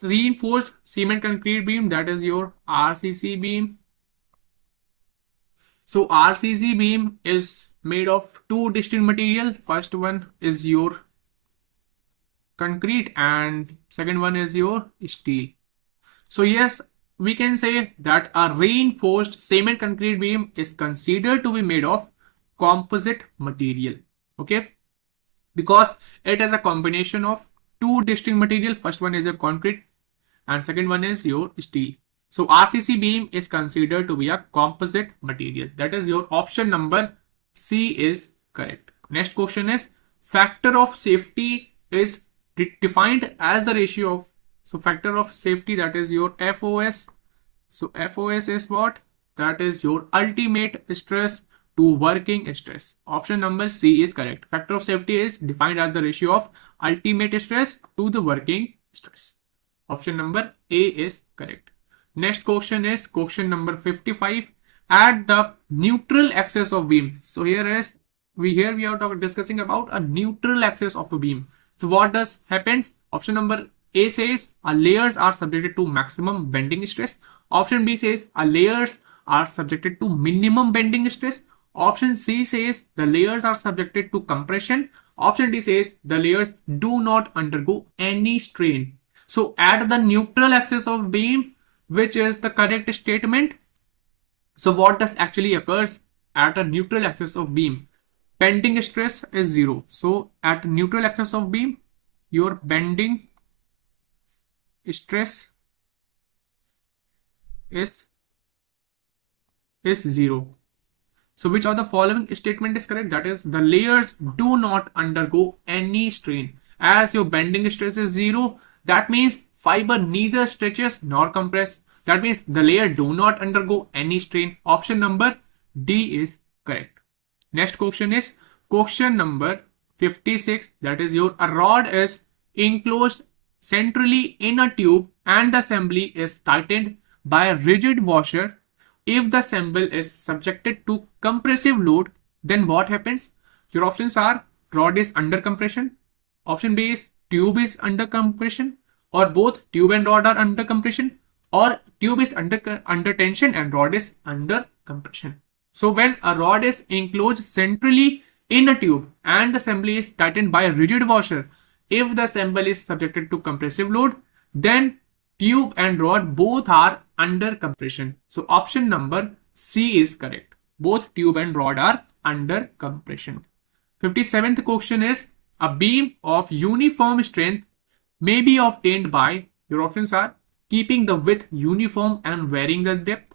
reinforced cement concrete beam, that is your RCC beam. So RCC beam is made of two distinct material. First one is your concrete and second one is your steel. So yes, we can say that a reinforced cement concrete beam is considered to be made of composite material. Okay, because it is a combination of two distinct material. First one is a concrete and second one is your steel. So RCC beam is considered to be a composite material. That is your option number C is correct. Next question is, factor of safety is defined as the ratio of, so factor of safety, that is your FOS. So FOS is what? That is your ultimate stress to working stress. Option number C is correct. Factor of safety is defined as the ratio of ultimate stress to the working stress. Option number A is correct. Next question is question number 55. At the neutral axis of beam. So here we are discussing about a neutral axis of a beam. So what does happens? Option number A says our layers are subjected to maximum bending stress. Option B says our layers are subjected to minimum bending stress. Option C says the layers are subjected to compression. Option D says the layers do not undergo any strain. So at the neutral axis of beam, which is the correct statement? So what does actually occurs at a neutral axis of beam? Bending stress is 0. So at neutral axis of beam, your bending stress is 0. So which of the following statement is correct? That is, the layers do not undergo any strain. As your bending stress is 0, that means fiber neither stretches nor compress. That means the layer do not undergo any strain. Option number D is correct. Next question is question number 56. That is a rod is enclosed centrally in a tube and the assembly is tightened by a rigid washer. If the assemble is subjected to compressive load, then what happens? Your options are rod is under compression. Option B is tube is under compression, or both tube and rod are under compression, or tube is under tension and rod is under compression. So when a rod is enclosed centrally in a tube and the assembly is tightened by a rigid washer, if the assembly is subjected to compressive load, then tube and rod both are under compression. So option number C is correct. Both tube and rod are under compression. 57th question is a beam of uniform strength may be obtained by, your options are keeping the width uniform and varying the depth,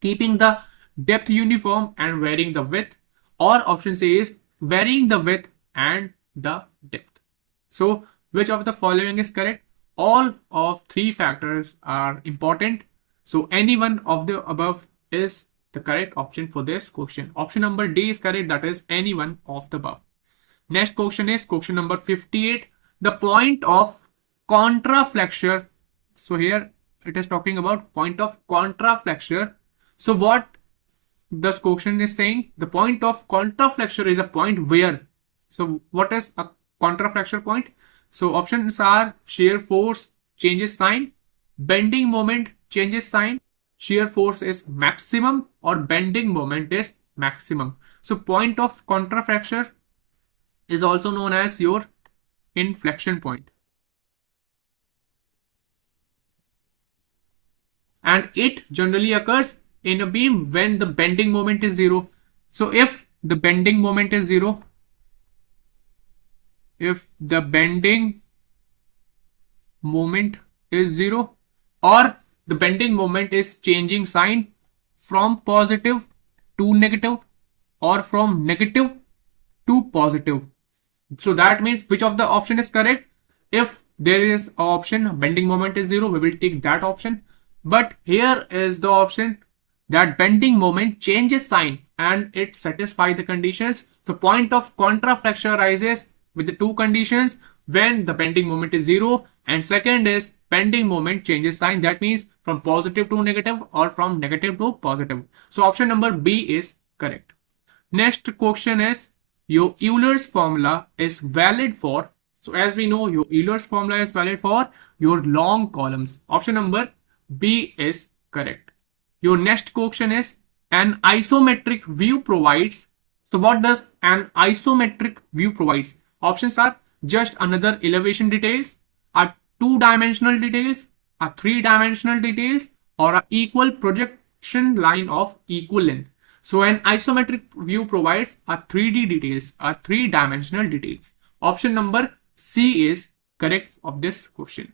keeping the depth uniform and varying the width, or option C is varying the width and the depth. So which of the following is correct? All of three factors are important. So any one of the above is the correct option for this question. Option number D is correct. That is any one of the above. Next question is question number 58. The point of contraflexure. So here it is talking about point of contraflexure. So what this question is saying, the point of contraflexure is a point where. So what is a contraflexure point? So options are shear force changes sign, bending moment changes sign, shear force is maximum, or bending moment is maximum. So point of contraflexure is also known as your inflection point. And it generally occurs in a beam when the bending moment is 0. So if the bending moment is 0, if the bending moment is 0, or the bending moment is changing sign from positive to negative or from negative to positive. So that means which of the option is correct? If there is an option bending moment is 0, we will take that option. But here is the option that bending moment changes sign and it satisfies the conditions. So point of contraflexure arises with the two conditions: when the bending moment is 0, and second is bending moment changes sign. That means from positive to negative or from negative to positive. So option number B is correct. Next question is your Euler's formula is valid for. So as we know, your Euler's formula is valid for your long columns. Option number B is correct. Your next question is an isometric view provides. So what does an isometric view provides? Options are just another elevation details, a two-dimensional details, a three-dimensional details, or a equal projection line of equal length. So an isometric view provides a 3D details, a three-dimensional details. Option number C is correct of this question.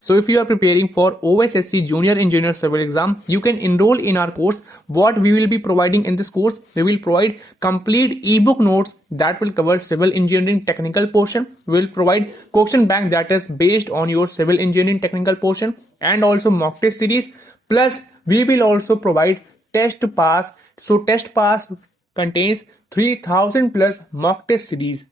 So if you are preparing for OSSC Junior Engineer Civil Exam, you can enroll in our course. What we will be providing in this course, we will provide complete ebook notes that will cover civil engineering technical portion. We will provide question bank that is based on your civil engineering technical portion, and also mock test series. Plus we will also provide TESTPASS. So TESTPASS contains 3000 plus mock test series.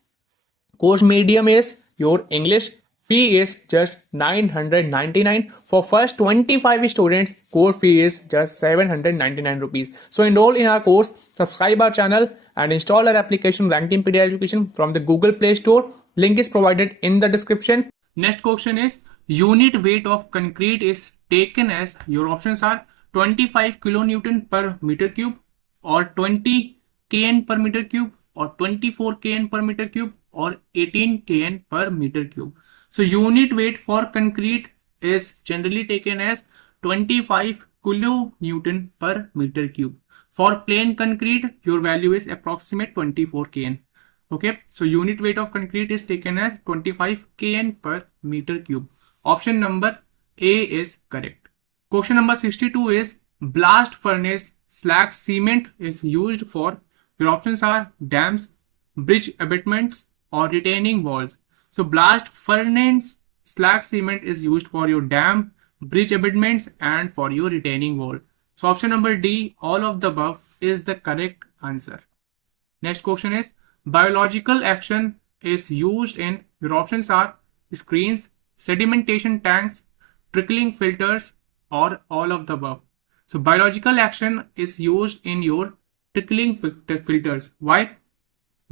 Course medium is your English. Fee is just 999. For first 25 students, course fee is just 799 rupees. So enroll in our course, subscribe our channel, and install our application Ranking Pedia Education from the Google Play Store. Link is provided in the description. Next question is unit weight of concrete is taken as, your options are 25 kilonewton per meter cube, or 20 kN per meter cube, or 24 kN per meter cube, or 18 kN per meter cube. So unit weight for concrete is generally taken as 25 kilonewton per meter cube. For plain concrete, your value is approximate 24 kN. Okay, so unit weight of concrete is taken as 25 kN per meter cube. Option number A is correct. Question number 62 is blast furnace slag cement is used for, your options are dams, bridge abutments, or retaining walls. So blast furnace slag cement is used for your dam, bridge abutments, and for your retaining wall. So option number D, all of the above, is the correct answer. Next question is biological action is used in, your options are screens, sedimentation tanks, trickling filters, or all of the above. So biological action is used in your trickling filters. Why?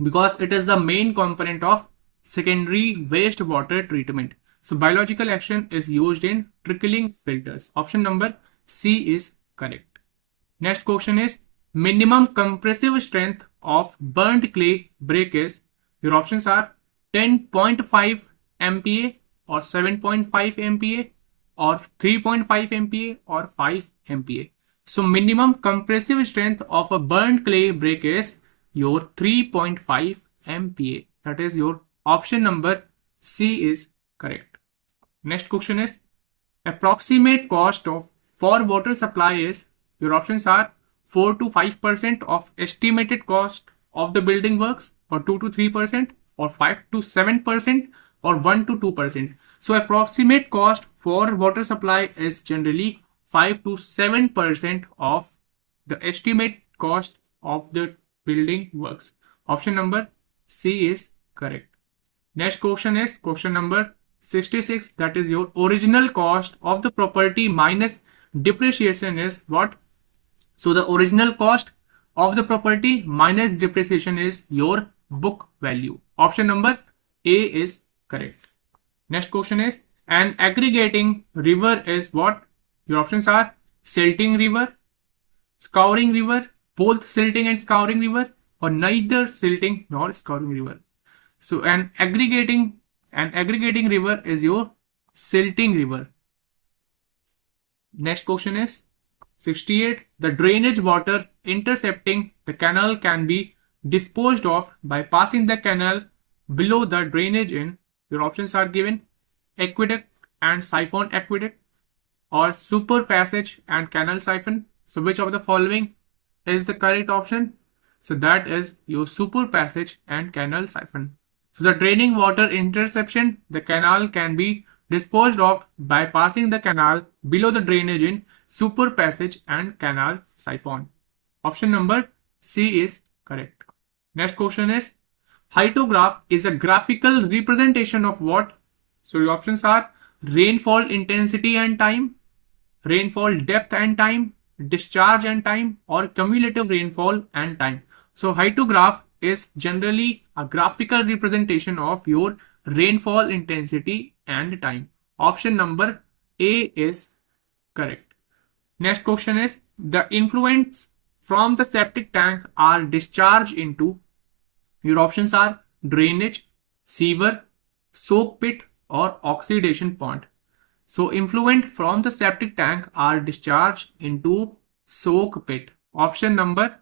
Because it is the main component of secondary wastewater treatment. So biological action is used in trickling filters. Option number C is correct. Next question is minimum compressive strength of burnt clay brick is, your options are 10.5 MPa or 7.5 MPa or 3.5 MPa or 5 MPa. So minimum compressive strength of a burnt clay brick is your 3.5 MPa. That is your option number C is correct. Next question is approximate cost of for water supply is, your options are 4 to 5% of estimated cost of the building works, or 2 to 3%, or 5 to 7%, or 1 to 2%. So approximate cost for water supply is generally 5 to 7% of the estimate cost of the building works. Option number C is correct. Next question is question number 66, that is your original cost of the property minus depreciation is what? So the original cost of the property minus depreciation is your book value. Option number A is correct. Next question is an aggregating river is what? Your options are silting river, scouring river, both silting and scouring river, or neither silting nor scouring river. So an aggregating river is your silting river. Next question is 68. The drainage water intercepting the canal can be disposed of by passing the canal below the drainage in, your options are given, aqueduct and siphon aqueduct, or super passage and canal siphon. So which of the following is the correct option? So that is your super passage and canal siphon. So the draining water interception, the canal can be disposed of by passing the canal below the drainage in super passage and canal siphon. Option number C is correct. Next question is hydrograph is a graphical representation of what? So your options are rainfall intensity and time, rainfall depth and time, discharge and time, or cumulative rainfall and time. So hydrograph is generally a graphical representation of your rainfall intensity and time. Option number A is correct. Next question is the influents from the septic tank are discharged into, your options are drainage, sewer, soak pit, or oxidation pond. So influent from the septic tank are discharged into soak pit. Option number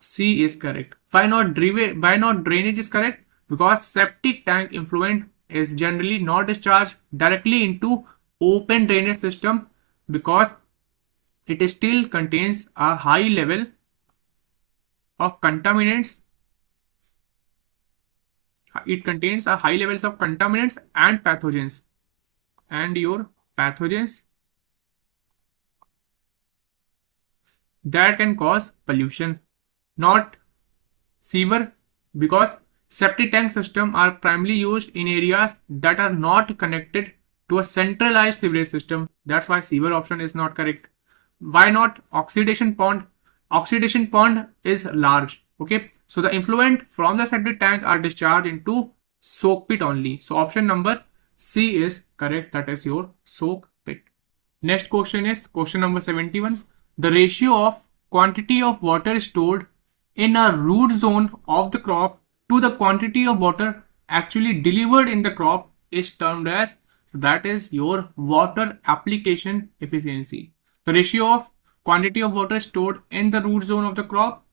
C is correct. Why not drainage is correct? Because septic tank influent is generally not discharged directly into open drainage system, because it still contains a high level of contaminants. It contains a high levels of contaminants and pathogens, and your pathogens that can cause pollution. Not sewer, because septic tank system are primarily used in areas that are not connected to a centralized sewerage system. That's why sewer option is not correct. Why not oxidation pond? Oxidation pond is large. Okay, so the influent from the septic tank are discharged into soak pit only. So option number C is correct. That is your soak pit. Next question is question number 71. The ratio of quantity of water stored in a root zone of the crop to the quantity of water actually delivered in the crop is termed as, that is your water application efficiency. The ratio of quantity of water stored in the root zone of the crop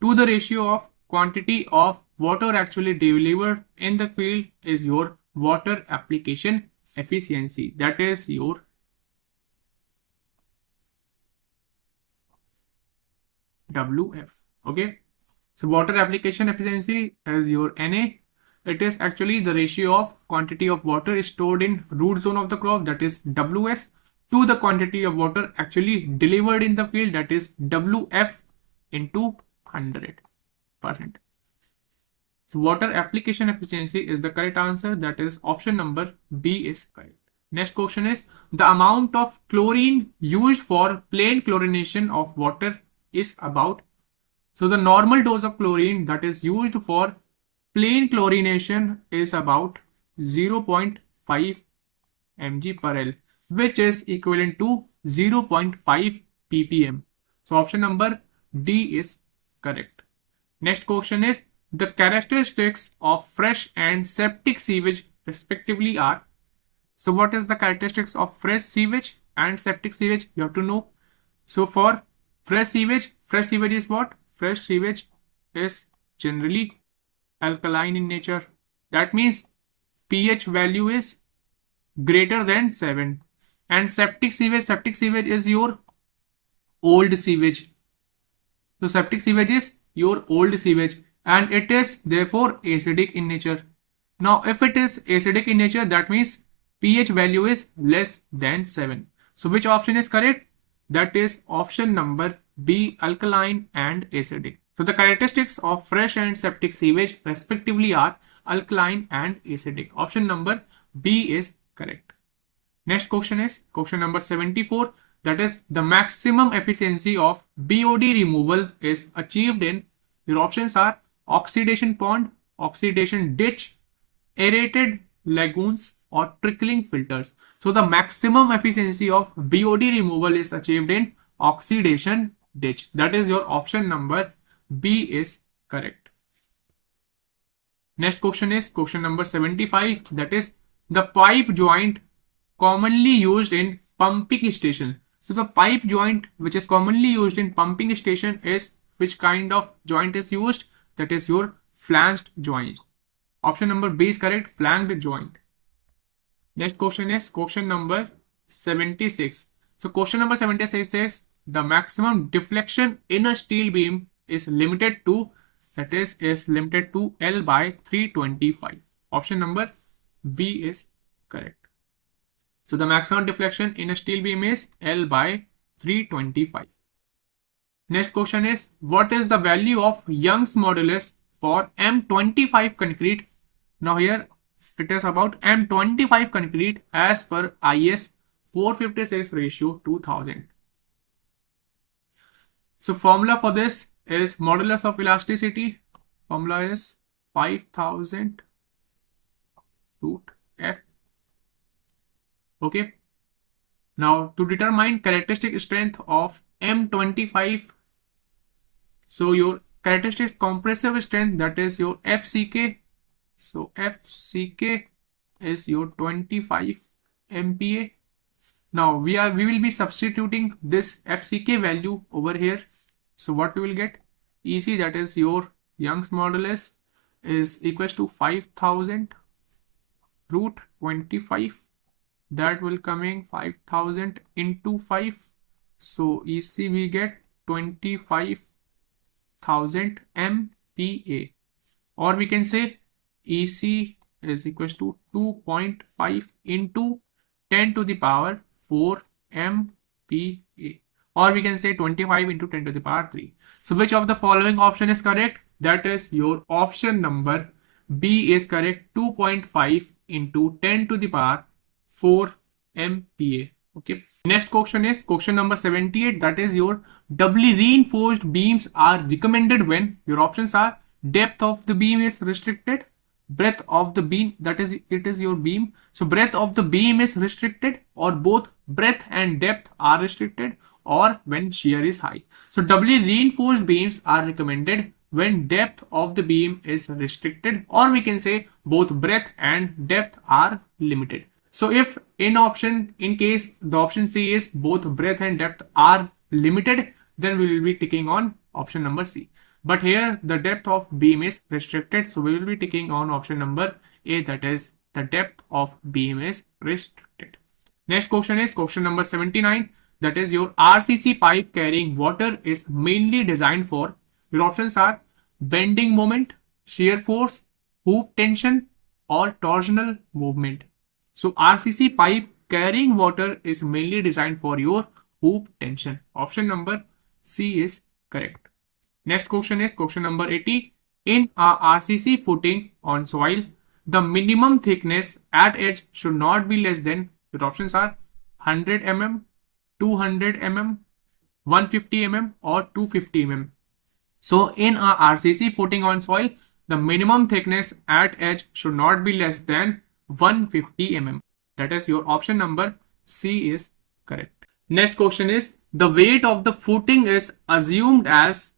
to the ratio of quantity of water actually delivered in the field is your water application efficiency. That is your WF. Okay, so water application efficiency is your NA. It is actually the ratio of quantity of water stored in root zone of the crop, that is WS, to the quantity of water actually delivered in the field, that is WF, into 100%. So water application efficiency is the correct answer. That is option number B is correct. Next question is the amount of chlorine used for plain chlorination of water is about. So the normal dose of chlorine that is used for plain chlorination is about 0.5 mg per L, which is equivalent to 0.5 ppm. So option number D is correct. Next question is the characteristics of fresh and septic sewage respectively are. So what is the characteristics of fresh sewage and septic sewage? You have to know. So for fresh sewage is what? Fresh sewage is generally alkaline in nature. That means pH value is greater than 7. And septic sewage is your old sewage. So septic sewage is your old sewage and it is therefore acidic in nature. Now if it is acidic in nature, that means pH value is less than 7. So which option is correct? That is option number B, alkaline and acidic. So the characteristics of fresh and septic sewage respectively are alkaline and acidic. Option number B is correct. Next question is question number 74. That is the maximum efficiency of BOD removal is achieved in. Your options are oxidation pond, oxidation ditch, aerated lagoons or trickling filters. So the maximum efficiency of BOD removal is achieved in oxidation ditch. That is your option number B is correct. Next question is question number 75. That is the pipe joint commonly used in pumping station. So the pipe joint which is commonly used in pumping station is which kind of joint is used? That is your flanged joint. Option number B is correct, flanged joint. Next question is question number 76. So question number 76 says the maximum deflection in a steel beam is limited to, that is limited to L by 325. Option number B is correct. So the maximum deflection in a steel beam is L by 325. Next question is what is the value of Young's modulus for M25 concrete? Now here it is about M25 concrete as per IS 456 ratio 2000. So formula for this is modulus of elasticity. Formula is 5000 root F. Okay. Now to determine characteristic strength of M25. So your characteristic compressive strength, that is your FCK. So FCK is your 25 MPa. Now we will be substituting this FCK value over here. So what we will get? EC, that is your Young's modulus, is equals to 5000 root 25. That will coming 5000 into 5. So EC we get 25,000 MPa, or we can say EC is equals to 2.5 into 10 to the power 4 MPa, or we can say 25 into 10 to the power 3. So which of the following option is correct? That is your option number B is correct, 2.5 into 10 to the power 4 MPa. Okay. Next question is question number 78. That is your doubly reinforced beams are recommended when. Your options are depth of the beam is restricted, breadth of the beam, that is it is your beam. So breadth of the beam is restricted, or both breadth and depth are restricted, or when shear is high. So doubly reinforced beams are recommended when depth of the beam is restricted, or we can say both breadth and depth are limited. So if in case the option C is both breadth and depth are limited, then we will be ticking on option number C. But here the depth of beam is restricted, so we will be ticking on option number A, that is the depth of beam is restricted. Next question is question number 79. That is your RCC pipe carrying water is mainly designed for. Your options are bending moment, shear force, hoop tension, or torsional movement. So RCC pipe carrying water is mainly designed for your hoop tension. Option number C is correct. Next question is question number 80. In a RCC footing on soil, the minimum thickness at edge should not be less than, your options are 100 mm, 200 mm, 150 mm or 250 mm. So in a RCC footing on soil, the minimum thickness at edge should not be less than 150 mm. That is your option number C is correct. Next question is, the weight of the footing is assumed as,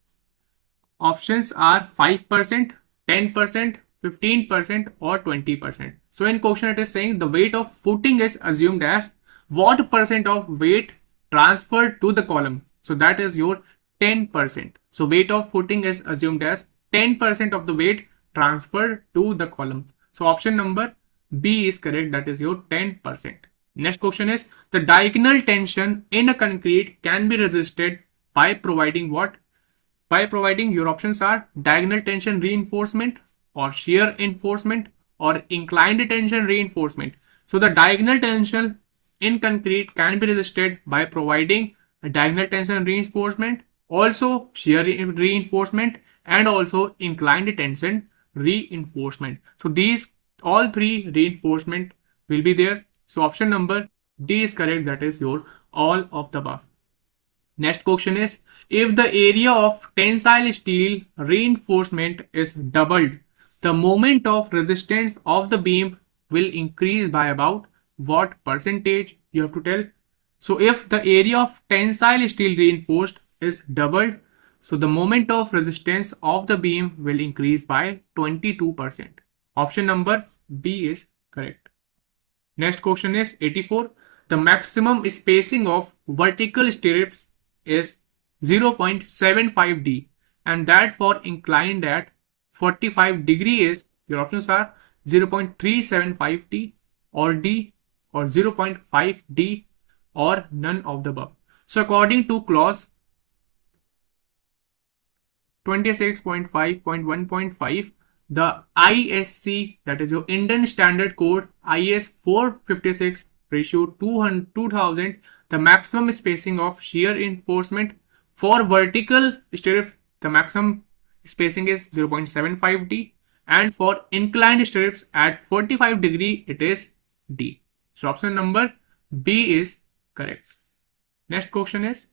options are 5%, 10%, 15% or 20%. So in question it is saying the weight of footing is assumed as what percent of weight transferred to the column. So that is your 10%. So weight of footing is assumed as 10% of the weight transferred to the column. So option number B is correct. That is your 10%. Next question is, the diagonal tension in a concrete can be resisted by providing what? By providing, your options are diagonal tension reinforcement or shear reinforcement or inclined tension reinforcement. So the diagonal tension in concrete can be resisted by providing a diagonal tension reinforcement, also shear reinforcement and also inclined tension reinforcement. So these all three reinforcement will be there. So option number D is correct. That is your all of the above. Next question is, if the area of tensile steel reinforcement is doubled, the moment of resistance of the beam will increase by about what percentage? You have to tell. So if the area of tensile steel reinforced is doubled, so the moment of resistance of the beam will increase by 22%. Option number B is correct. Next question is 84. The maximum spacing of vertical stirrups is 0.75 D and that for inclined at 45 degree is, your options are 0.375 D or D or 0.5 D or none of the above. So according to clause 26.5.1.5, the ISC, that is your Indian Standard Code IS 456 ratio 2000, the maximum spacing of shear reinforcement for vertical stirrups, the maximum spacing is 0.75 D and for inclined stirrups at 45 degree it is D. So option number B is correct. Next question is,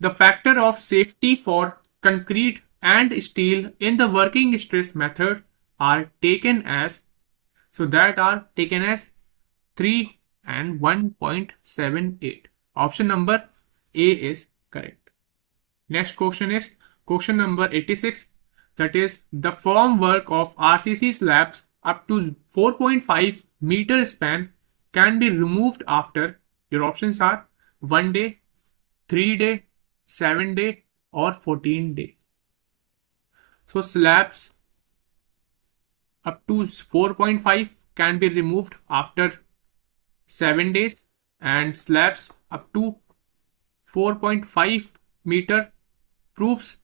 the factor of safety for concrete and steel in the working stress method are taken as, so that are taken as 3 and 1.78. Option number A is correct. Next question is question number 86, that is the formwork of RCC slabs up to 4.5 meter span can be removed after, your options are 1 day, 3 day, 7 day or 14 day. So slabs up to 4.5 can be removed after 7 days and slabs up to 4.5 meter proofs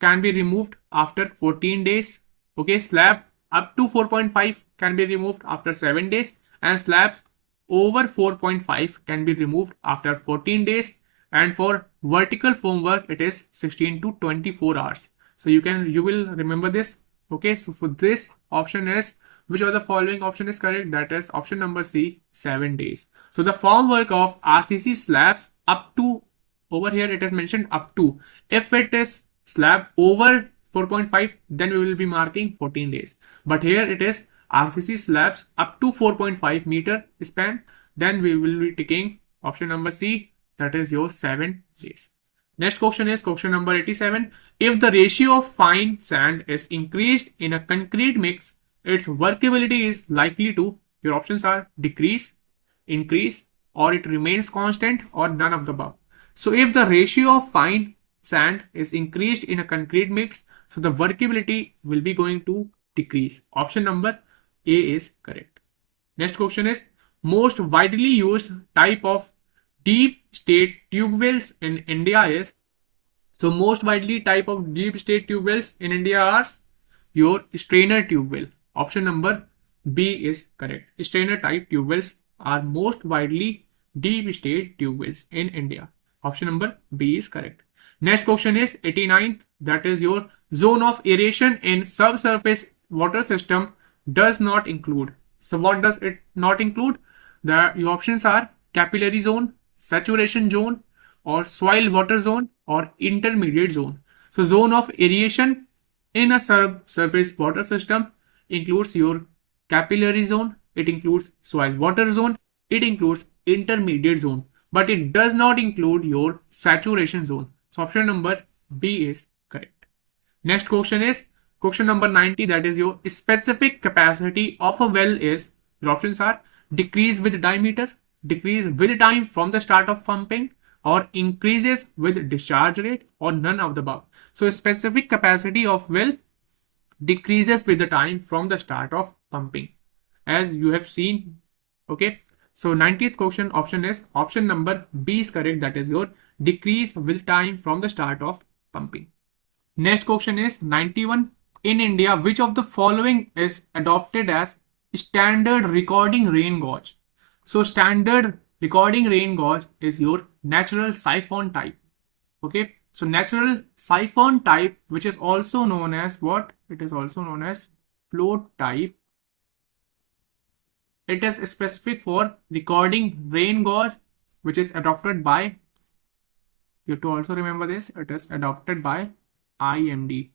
can be removed after 14 days. Okay, slab up to 4.5 can be removed after 7 days and slabs over 4.5 can be removed after 14 days, and for vertical formwork it is 16 to 24 hours. So you will remember this. Okay, so for this option is, which of the following option is correct? That is option number C, 7 days. So the formwork of RCC slabs up to, over here it is mentioned up to. If it is slab over 4.5, then we will be marking 14 days. But here it is RCC slabs up to 4.5 meter span, then we will be taking option number C, that is your 7 days. Next question is question number 87. If the ratio of fine sand is increased in a concrete mix, its workability is likely to, your options are decrease, increase, or it remains constant, or none of the above. So if the ratio of fine sand is increased in a concrete mix, so the workability will be going to decrease. Option number A is correct. Next question is, most widely used type of deep state tube wells in India is, so most widely type of deep state tube wells in India are your strainer tube well. Option number B is correct. Strainer type tube wells are most widely deep state tube wells in India. Option number B is correct. Next question is 89th, that is your Zone of aeration in subsurface water system does not include. So what does it not include? Your options are capillary zone, saturation zone, or soil water zone, or intermediate zone. So zone of aeration in a subsurface water system includes your capillary zone, it includes soil water zone, it includes intermediate zone, but it does not include your saturation zone. So option number B is correct. Next question is question number 90, that is your specific capacity of a well is, your options are decrease with diameter, decrease with time from the start of pumping, or increases with discharge rate, or none of the above. So specific capacity of well decreases with the time from the start of pumping, as you have seen. Okay, so 90th question option is option number B is correct, that is your decrease with time from the start of pumping. Next question is 91. In India, which of the following is adopted as standard recording rain gauge? So standard recording rain gauge is your natural siphon type. Okay, so natural siphon type, which is also known as what? It is also known as float type. It is specific for recording rain gauge, which is adopted by, you have to also remember this, it is adopted by IMD.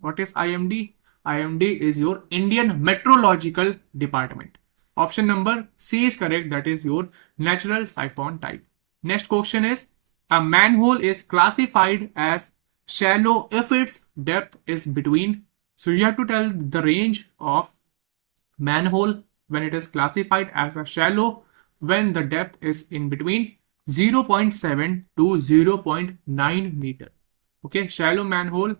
What is IMD? IMD is your Indian Meteorological Department. Option number C is correct, that is your natural siphon type. Next question is, a manhole is classified as shallow if its depth is between. So you have to tell the range of manhole when it is classified as a shallow when the depth is in between 0.7 to 0.9 meter. Okay, shallow manhole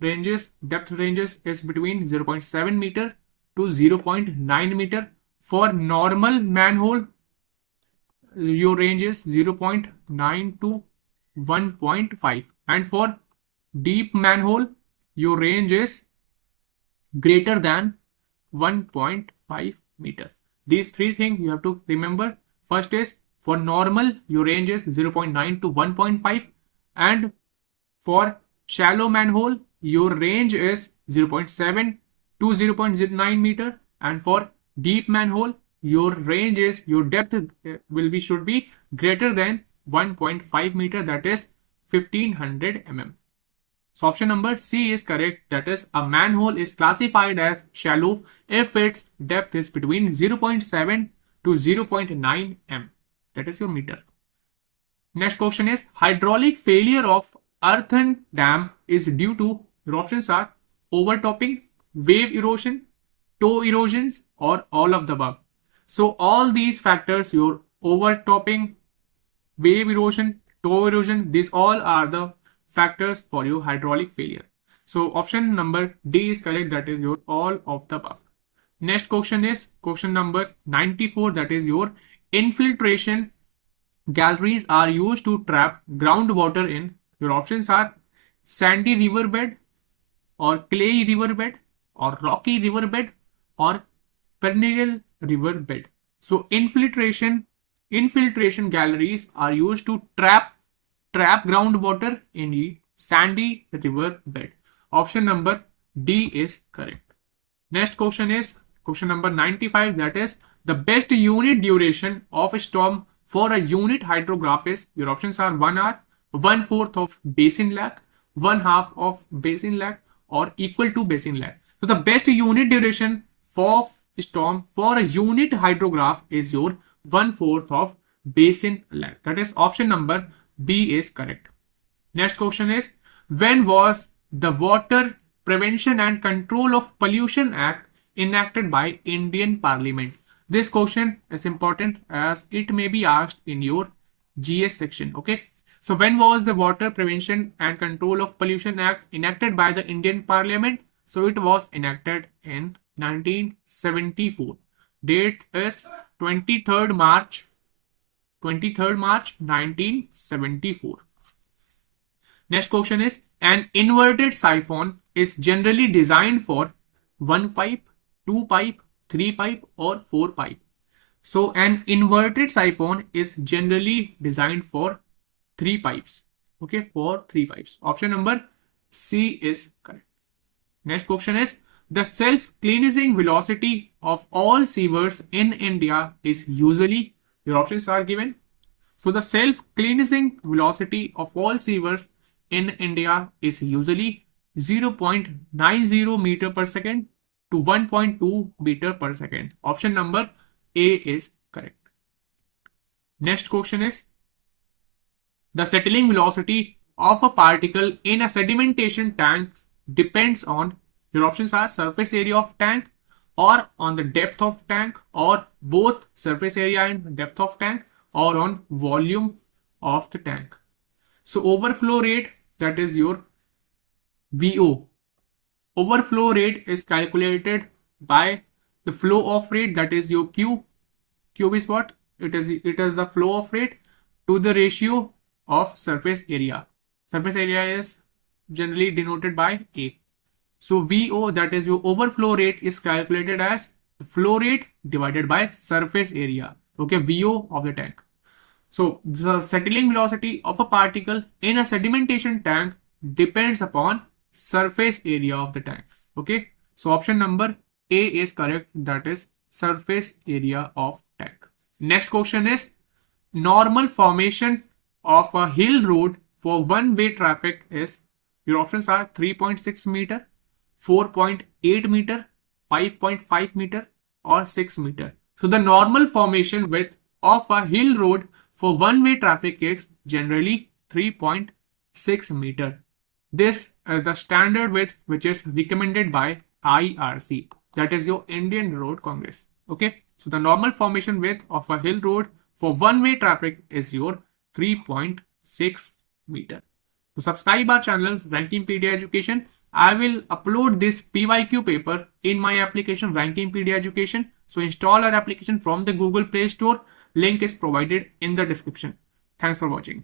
ranges, depth ranges is between 0.7 meter to 0.9 meter. For normal manhole, your range is 0.9 to 1.5, and for deep manhole, your range is greater than 1.5 meter. These three things you have to remember. First is, for normal, your range is 0.9 to 1.5, and for shallow manhole, your range is 0.7 to 0.9 meter, and for deep manhole, your range is, your depth should be greater than 1.5 meter, that is 1500 mm. So option number C is correct, that is a manhole is classified as shallow if its depth is between 0.7 to 0.9 m. That is your meter. Next question is, hydraulic failure of earthen dam is due to, your options are overtopping, wave erosion, toe erosions, or all of the above. So all these factors, your overtopping, wave erosion, toe erosion, these all are the factors for your hydraulic failure. So option number D is correct, that is your all of the above. Next question is question number 94, that is your infiltration galleries are used to trap groundwater in, your options are sandy riverbed, or clay riverbed, or rocky riverbed, or perennial riverbed. So infiltration galleries are used to trap groundwater in the sandy riverbed. Option number D is correct. Next question is question number 95, that is the best unit duration of a storm for a unit hydrograph is, your options are 1 hour, 1/4 of basin lag, 1/2 of basin lag, or equal to basin lag. So the best unit duration for storm for a unit hydrograph is your 1/4 of basin lag. That is option number B is correct. Next question is, when was the Water Prevention and Control of Pollution Act enacted by Indian Parliament? This question is important as it may be asked in your GS section. Okay, so when was the Water Prevention and Control of Pollution Act enacted by the Indian Parliament? So it was enacted in 1974. Date is 23rd March 1974. Next question is, an inverted siphon is generally designed for 1 pipe, 2 pipe, 3 pipe, or 4 pipe. So an inverted siphon is generally designed for 3 pipes. Okay, for 3 pipes. Option number C is correct. Next question is, the self-cleansing velocity of all sewers in India is usually, your options are given. So the self-cleansing velocity of all sewers in India is usually 0.90 meter per second to 1.2 meter per second. Option number A is correct. Next question is, the settling velocity of a particle in a sedimentation tank depends on, your options are surface area of tank or on the depth of tank or both surface area and depth of tank or on volume of the tank. So overflow rate, that is your VO. Overflow rate is calculated by the flow of rate, that is your Q. Q is what? It is the flow of rate to the ratio of surface area. Surface area is generally denoted by A. So VO, that is your overflow rate, is calculated as the flow rate divided by surface area. Okay, VO of the tank. So the settling velocity of a particle in a sedimentation tank depends upon surface area of the tank. Okay, so option number A is correct, that is surface area of tank. Next question is, normal formation of a hill road for one-way traffic is, your options are 3.6 meter, 4.8 meter, 5.5 meter or 6 meter. So the normal formation width of a hill road for one-way traffic is generally 3.6 meter. This is the standard width which is recommended by IRC, that is your Indian Road Congress. Okay, so the normal formation width of a hill road for one-way traffic is your 3.6 meter. To subscribe our channel Rankingpedia Education, I will upload this PYQ paper in my application Rankingpedia Education. So install our application from the Google Play Store. Link is provided in the description. Thanks for watching.